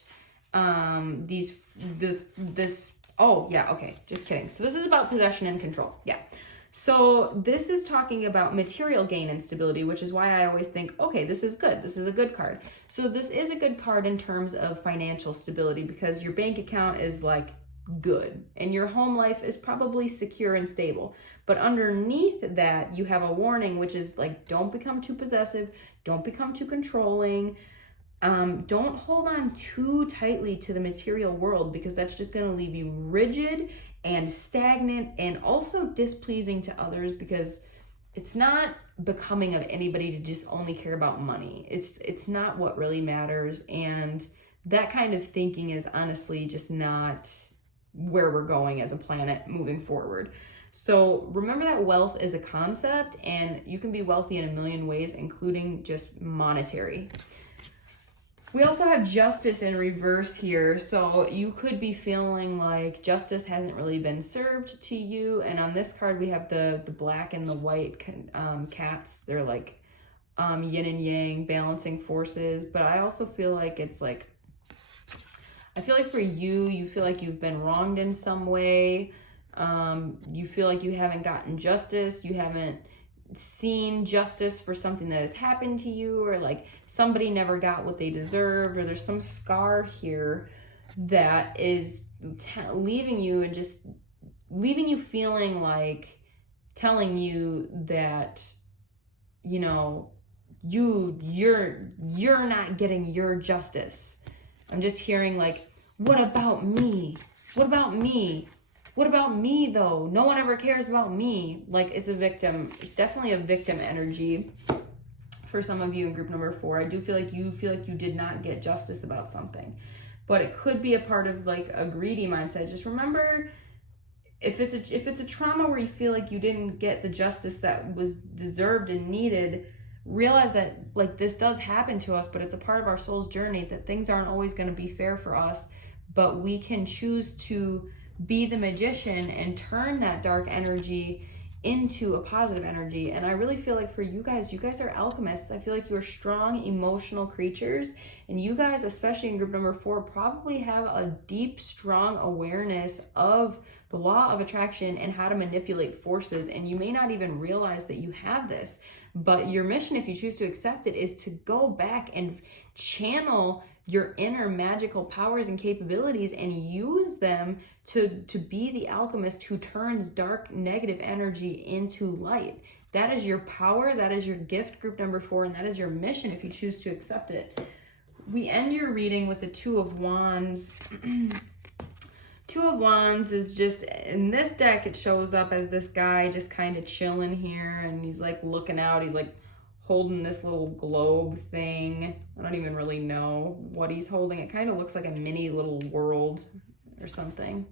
oh yeah, okay, just kidding. So this is about possession and control. Yeah. So this is talking about material gain and stability, which is why I always think, okay, this is good. This is a good card. So this is a good card in terms of financial stability, because your bank account is like good and your home life is probably secure and stable. But underneath that, you have a warning, which is like, don't become too possessive. Don't become too controlling. Don't hold on too tightly to the material world, because that's just going to leave you rigid and stagnant, and also displeasing to others, because it's not becoming of anybody to just only care about money. It's not what really matters, and that kind of thinking is honestly just not where we're going as a planet moving forward. So remember that wealth is a concept, and you can be wealthy in a million ways, including just monetary. We also have justice in reverse here. So you could be feeling like justice hasn't really been served to you. And on this card, we have the black and the white cats. They're like yin and yang, balancing forces. But I also feel like it's like, I feel like for you, you feel like you've been wronged in some way. You feel like you haven't gotten justice. You haven't seen justice for something that has happened to you, or like somebody never got what they deserved, or there's some scar here that is leaving you, and just leaving you feeling like, telling you that, you know, you're not getting your justice. I'm just hearing like, what about me? What about me? What about me though? No one ever cares about me. Like, it's a victim. It's definitely a victim energy for some of you in group number 4. I do feel like you did not get justice about something. But it could be a part of like a greedy mindset. Just remember, if it's a trauma where you feel like you didn't get the justice that was deserved and needed, realize that like this does happen to us, but it's a part of our soul's journey, that things aren't always going to be fair for us, but we can choose to be the magician and turn that dark energy into a positive energy. And I really feel like for you guys are alchemists. I feel like you're strong emotional creatures, and you guys, especially in group number 4, probably have a deep, strong awareness of the law of attraction and how to manipulate forces. And you may not even realize that you have this, but your mission, if you choose to accept it, is to go back and channel your inner magical powers and capabilities and use them to be the alchemist who turns dark negative energy into light. That is your power, that is your gift, group number 4, and that is your mission if you choose to accept it. We end your reading with the 2 of Wands. 2 of Wands is just, in this deck, it shows up as this guy just kind of chilling here, and he's like looking out, he's like holding this little globe thing. I don't even really know what he's holding. It kind of looks like a mini little world or something.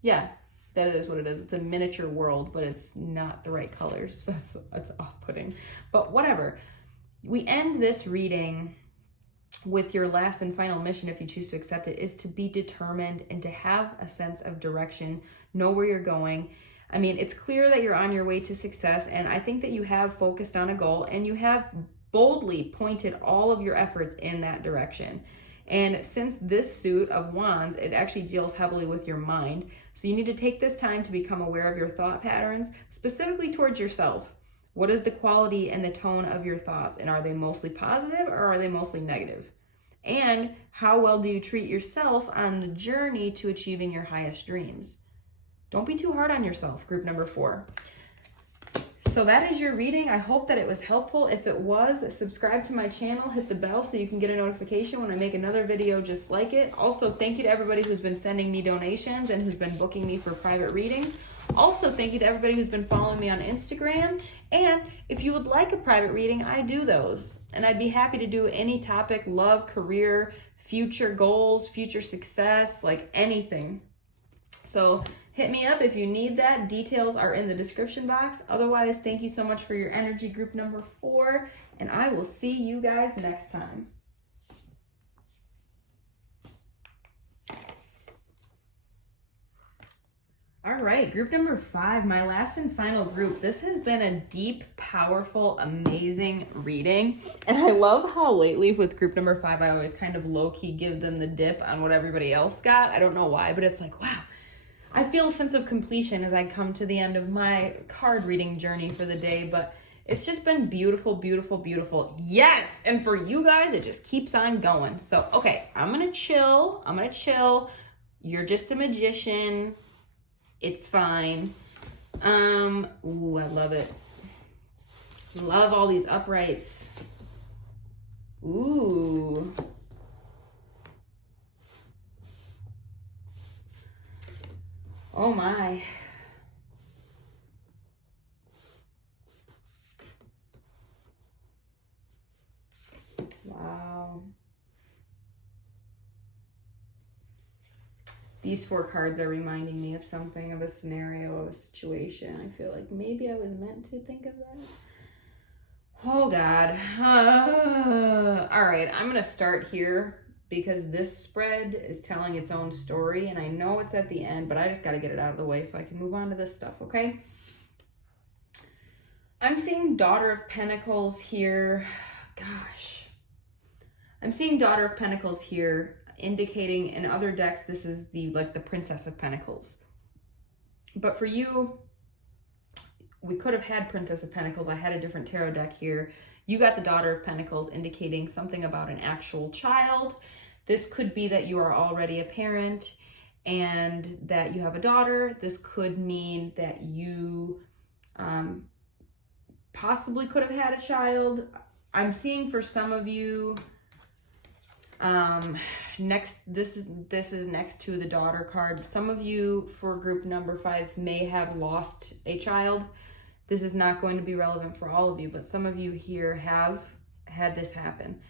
Yeah, that is what it is. It's a miniature world, but it's not the right colors, so it's off-putting. But whatever. We end this reading with your last and final mission, if you choose to accept it, is to be determined and to have a sense of direction, know where you're going. I mean, it's clear that you're on your way to success, and I think that you have focused on a goal and you have boldly pointed all of your efforts in that direction. And since this suit of Wands, it actually deals heavily with your mind, so you need to take this time to become aware of your thought patterns, specifically towards yourself. What is the quality and the tone of your thoughts, and are they mostly positive or are they mostly negative? And how well do you treat yourself on the journey to achieving your highest dreams? Don't be too hard on yourself, group number 4. So that is your reading. I hope that it was helpful. If it was, subscribe to my channel, hit the bell so you can get a notification when I make another video just like it. Also, thank you to everybody who's been sending me donations and who's been booking me for private readings. Also, thank you to everybody who's been following me on Instagram. And if you would like a private reading, I do those. And I'd be happy to do any topic: love, career, future goals, future success, like anything. So hit me up if you need that. Details are in the description box. Otherwise, thank you so much for your energy, group number 4, and I will see you guys next time. All right, group number 5, my last and final group. This has been a deep, powerful, amazing reading. And I love how lately with group number 5, I always kind of low-key give them the dip on what everybody else got. I don't know why, but it's like, wow. I feel a sense of completion as I come to the end of my card reading journey for the day, but it's just been beautiful, beautiful, beautiful. Yes! And for you guys, it just keeps on going. So, okay, I'm gonna chill. You're just a magician. It's fine. Ooh, I love it. Love all these uprights. Ooh. Oh my. Wow. These 4 cards are reminding me of something, of a scenario, of a situation. I feel like maybe I was meant to think of that. Oh God. All right, I'm gonna start here because this spread is telling its own story, and I know it's at the end, but I just got to get it out of the way so I can move on to this stuff, okay? I'm seeing Daughter of Pentacles here. Gosh. I'm seeing Daughter of Pentacles here, indicating in other decks this is the Princess of Pentacles. But for you, we could have had Princess of Pentacles. I had a different tarot deck here. You got the Daughter of Pentacles, indicating something about an actual child. This could be that you are already a parent and that you have a daughter. This could mean that you possibly could have had a child. I'm seeing for some of you, Next, this is next to the daughter card. Some of you for group number 5 may have lost a child. This is not going to be relevant for all of you, but some of you here have had this happen.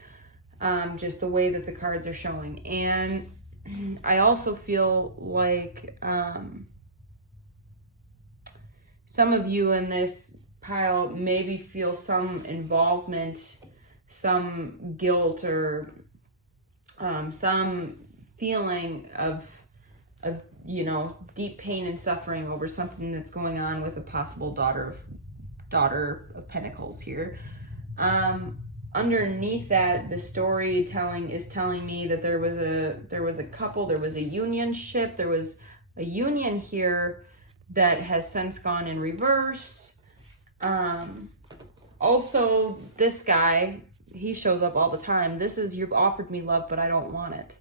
Just the way that the cards are showing. And I also feel like some of you in this pile maybe feel some involvement, some guilt, or some feeling of deep pain and suffering over something that's going on with a possible daughter of Pentacles here. Underneath that, the storytelling is telling me that there was a couple, there was a unionship, there was a union here that has since gone in reverse. Also, this guy, he shows up all the time. This is, you've offered me love, but I don't want it.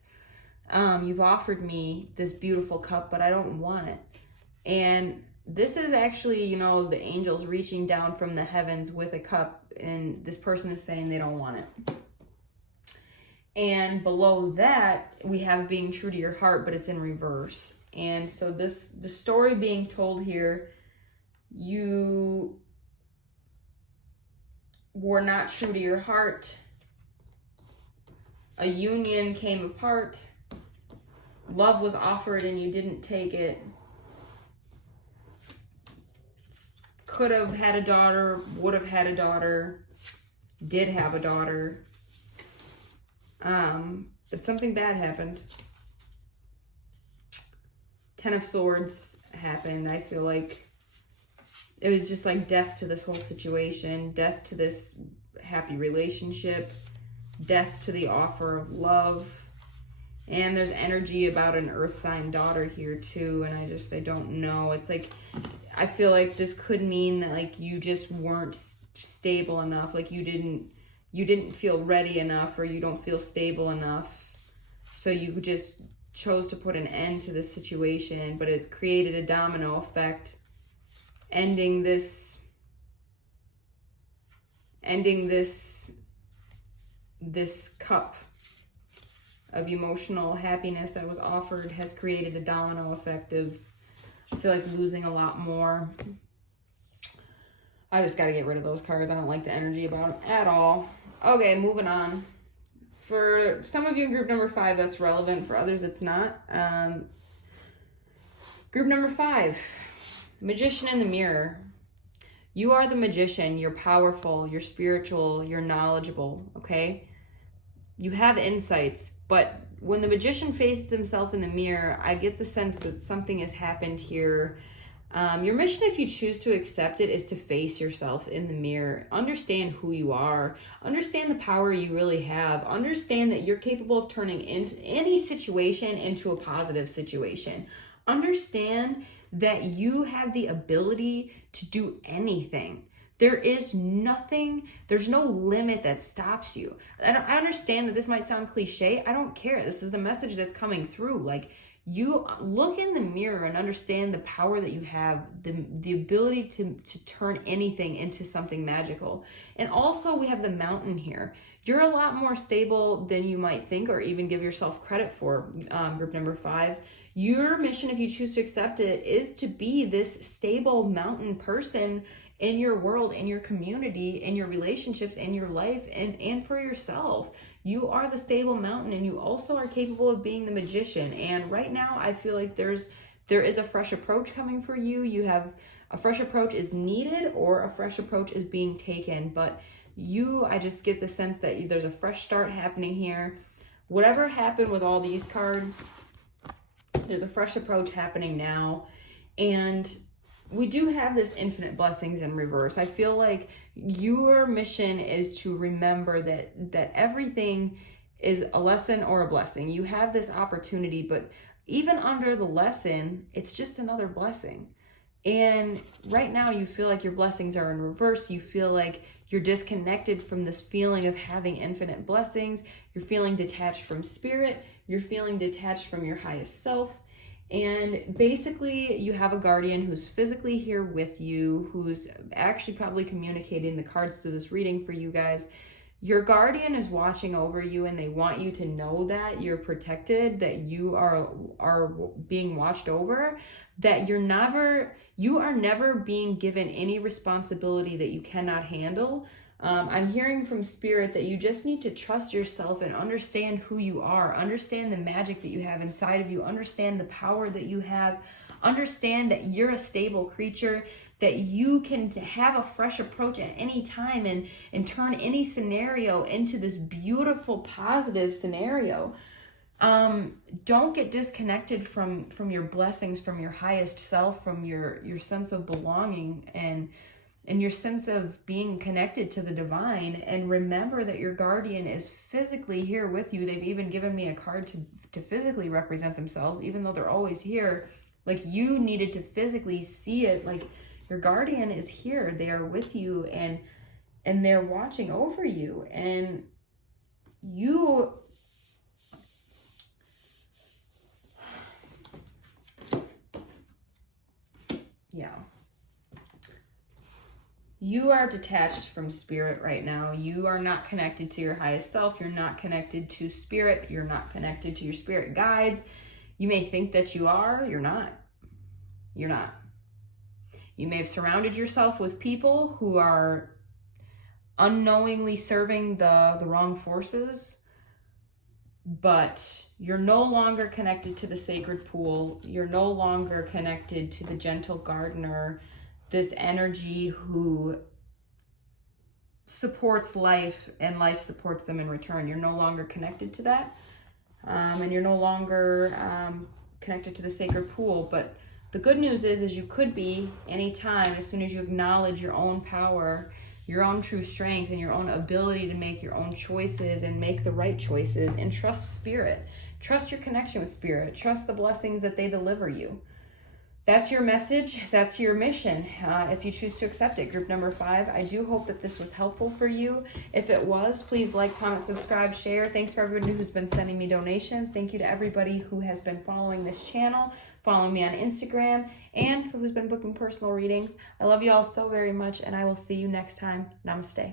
You've offered me this beautiful cup, but I don't want it. And this is actually, the angels reaching down from the heavens with a cup, and this person is saying they don't want it. And below that, we have being true to your heart, but it's in reverse. And so the story being told here, you were not true to your heart. A union came apart. Love was offered and you didn't take it. Could have had a daughter, would have had a daughter, did have a daughter. But something bad happened. 10 of Swords happened. I feel like it was just like death to this whole situation, death to this happy relationship, death to the offer of love. And there's energy about an earth sign daughter here too, and I don't know. It's like, I feel like this could mean that like you just weren't stable enough, like you didn't feel ready enough, or you don't feel stable enough. So you just chose to put an end to this situation, but it created a domino effect, ending this cup of emotional happiness that was offered has created a domino effect of, I feel like, losing a lot more. I just got to get rid of those cards. I don't like the energy about them at all. Okay, moving on. For some of you in group number 5, that's relevant. For others, it's not. Group number 5, Magician in the Mirror. You are the magician. You're powerful. You're spiritual. You're knowledgeable, okay? You have insights, but when the magician faces himself in the mirror, I get the sense that something has happened here. Your mission, if you choose to accept it, is to face yourself in the mirror. Understand who you are. Understand the power you really have. Understand that you're capable of turning any situation into a positive situation. Understand that you have the ability to do anything. There is nothing, there's no limit that stops you. I understand that this might sound cliche. I don't care. This is the message that's coming through. Like, you look in the mirror and understand the power that you have, the ability to turn anything into something magical. And also, we have the Mountain here. You're a lot more stable than you might think or even give yourself credit for, group number 5. Your mission, if you choose to accept it, is to be this stable mountain person in your world, in your community, in your relationships, in your life, and for yourself. You are the stable mountain, and you also are capable of being the magician. And right now, I feel like there is a fresh approach coming for you. You have a fresh approach is needed, or a fresh approach is being taken. But I just get the sense that there's a fresh start happening here. Whatever happened with all these cards, there's a fresh approach happening now. And we do have this infinite blessings in reverse. I feel like your mission is to remember that everything is a lesson or a blessing. You have this opportunity, but even under the lesson, it's just another blessing. And right now you feel like your blessings are in reverse. You feel like you're disconnected from this feeling of having infinite blessings. You're feeling detached from spirit. You're feeling detached from your highest self. And basically, you have a guardian who's physically here with you, who's actually probably communicating the cards through this reading for you guys. Your guardian is watching over you, and they want you to know that you're protected, that you are being watched over, that you are never being given any responsibility that you cannot handle. I'm hearing from Spirit that you just need to trust yourself and understand who you are, understand the magic that you have inside of you, understand the power that you have, understand that you're a stable creature, that you can have a fresh approach at any time and turn any scenario into this beautiful, positive scenario. Don't get disconnected from your blessings, from your highest self, from your sense of belonging and your sense of being connected to the divine. And remember that your guardian is physically here with you. They've even given me a card to physically represent themselves, even though they're always here. Like, you needed to physically see it. Like, your guardian is here. They are with you, and they're watching over you. And you you are detached from Spirit right now. You are not connected to your highest self. You're not connected to Spirit. You're not connected to your spirit guides. You may think that you are. You're not. You're not. You may have surrounded yourself with people who are unknowingly serving the wrong forces, but you're no longer connected to the sacred pool. You're no longer connected to the gentle gardener, this energy who supports life and life supports them in return. You're no longer connected to that, and you're no longer connected to the sacred pool. But the good news is you could be anytime, as soon as you acknowledge your own power, your own true strength, and your own ability to make your own choices and make the right choices, and trust Spirit. Trust your connection with Spirit. Trust the blessings that they deliver you. That's your message. That's your mission. If you choose to accept it, group number 5. I do hope that this was helpful for you. If it was, please like, comment, subscribe, share. Thanks for everybody who's been sending me donations. Thank you to everybody who has been following this channel, following me on Instagram, and who's been booking personal readings. I love you all so very much, and I will see you next time. Namaste.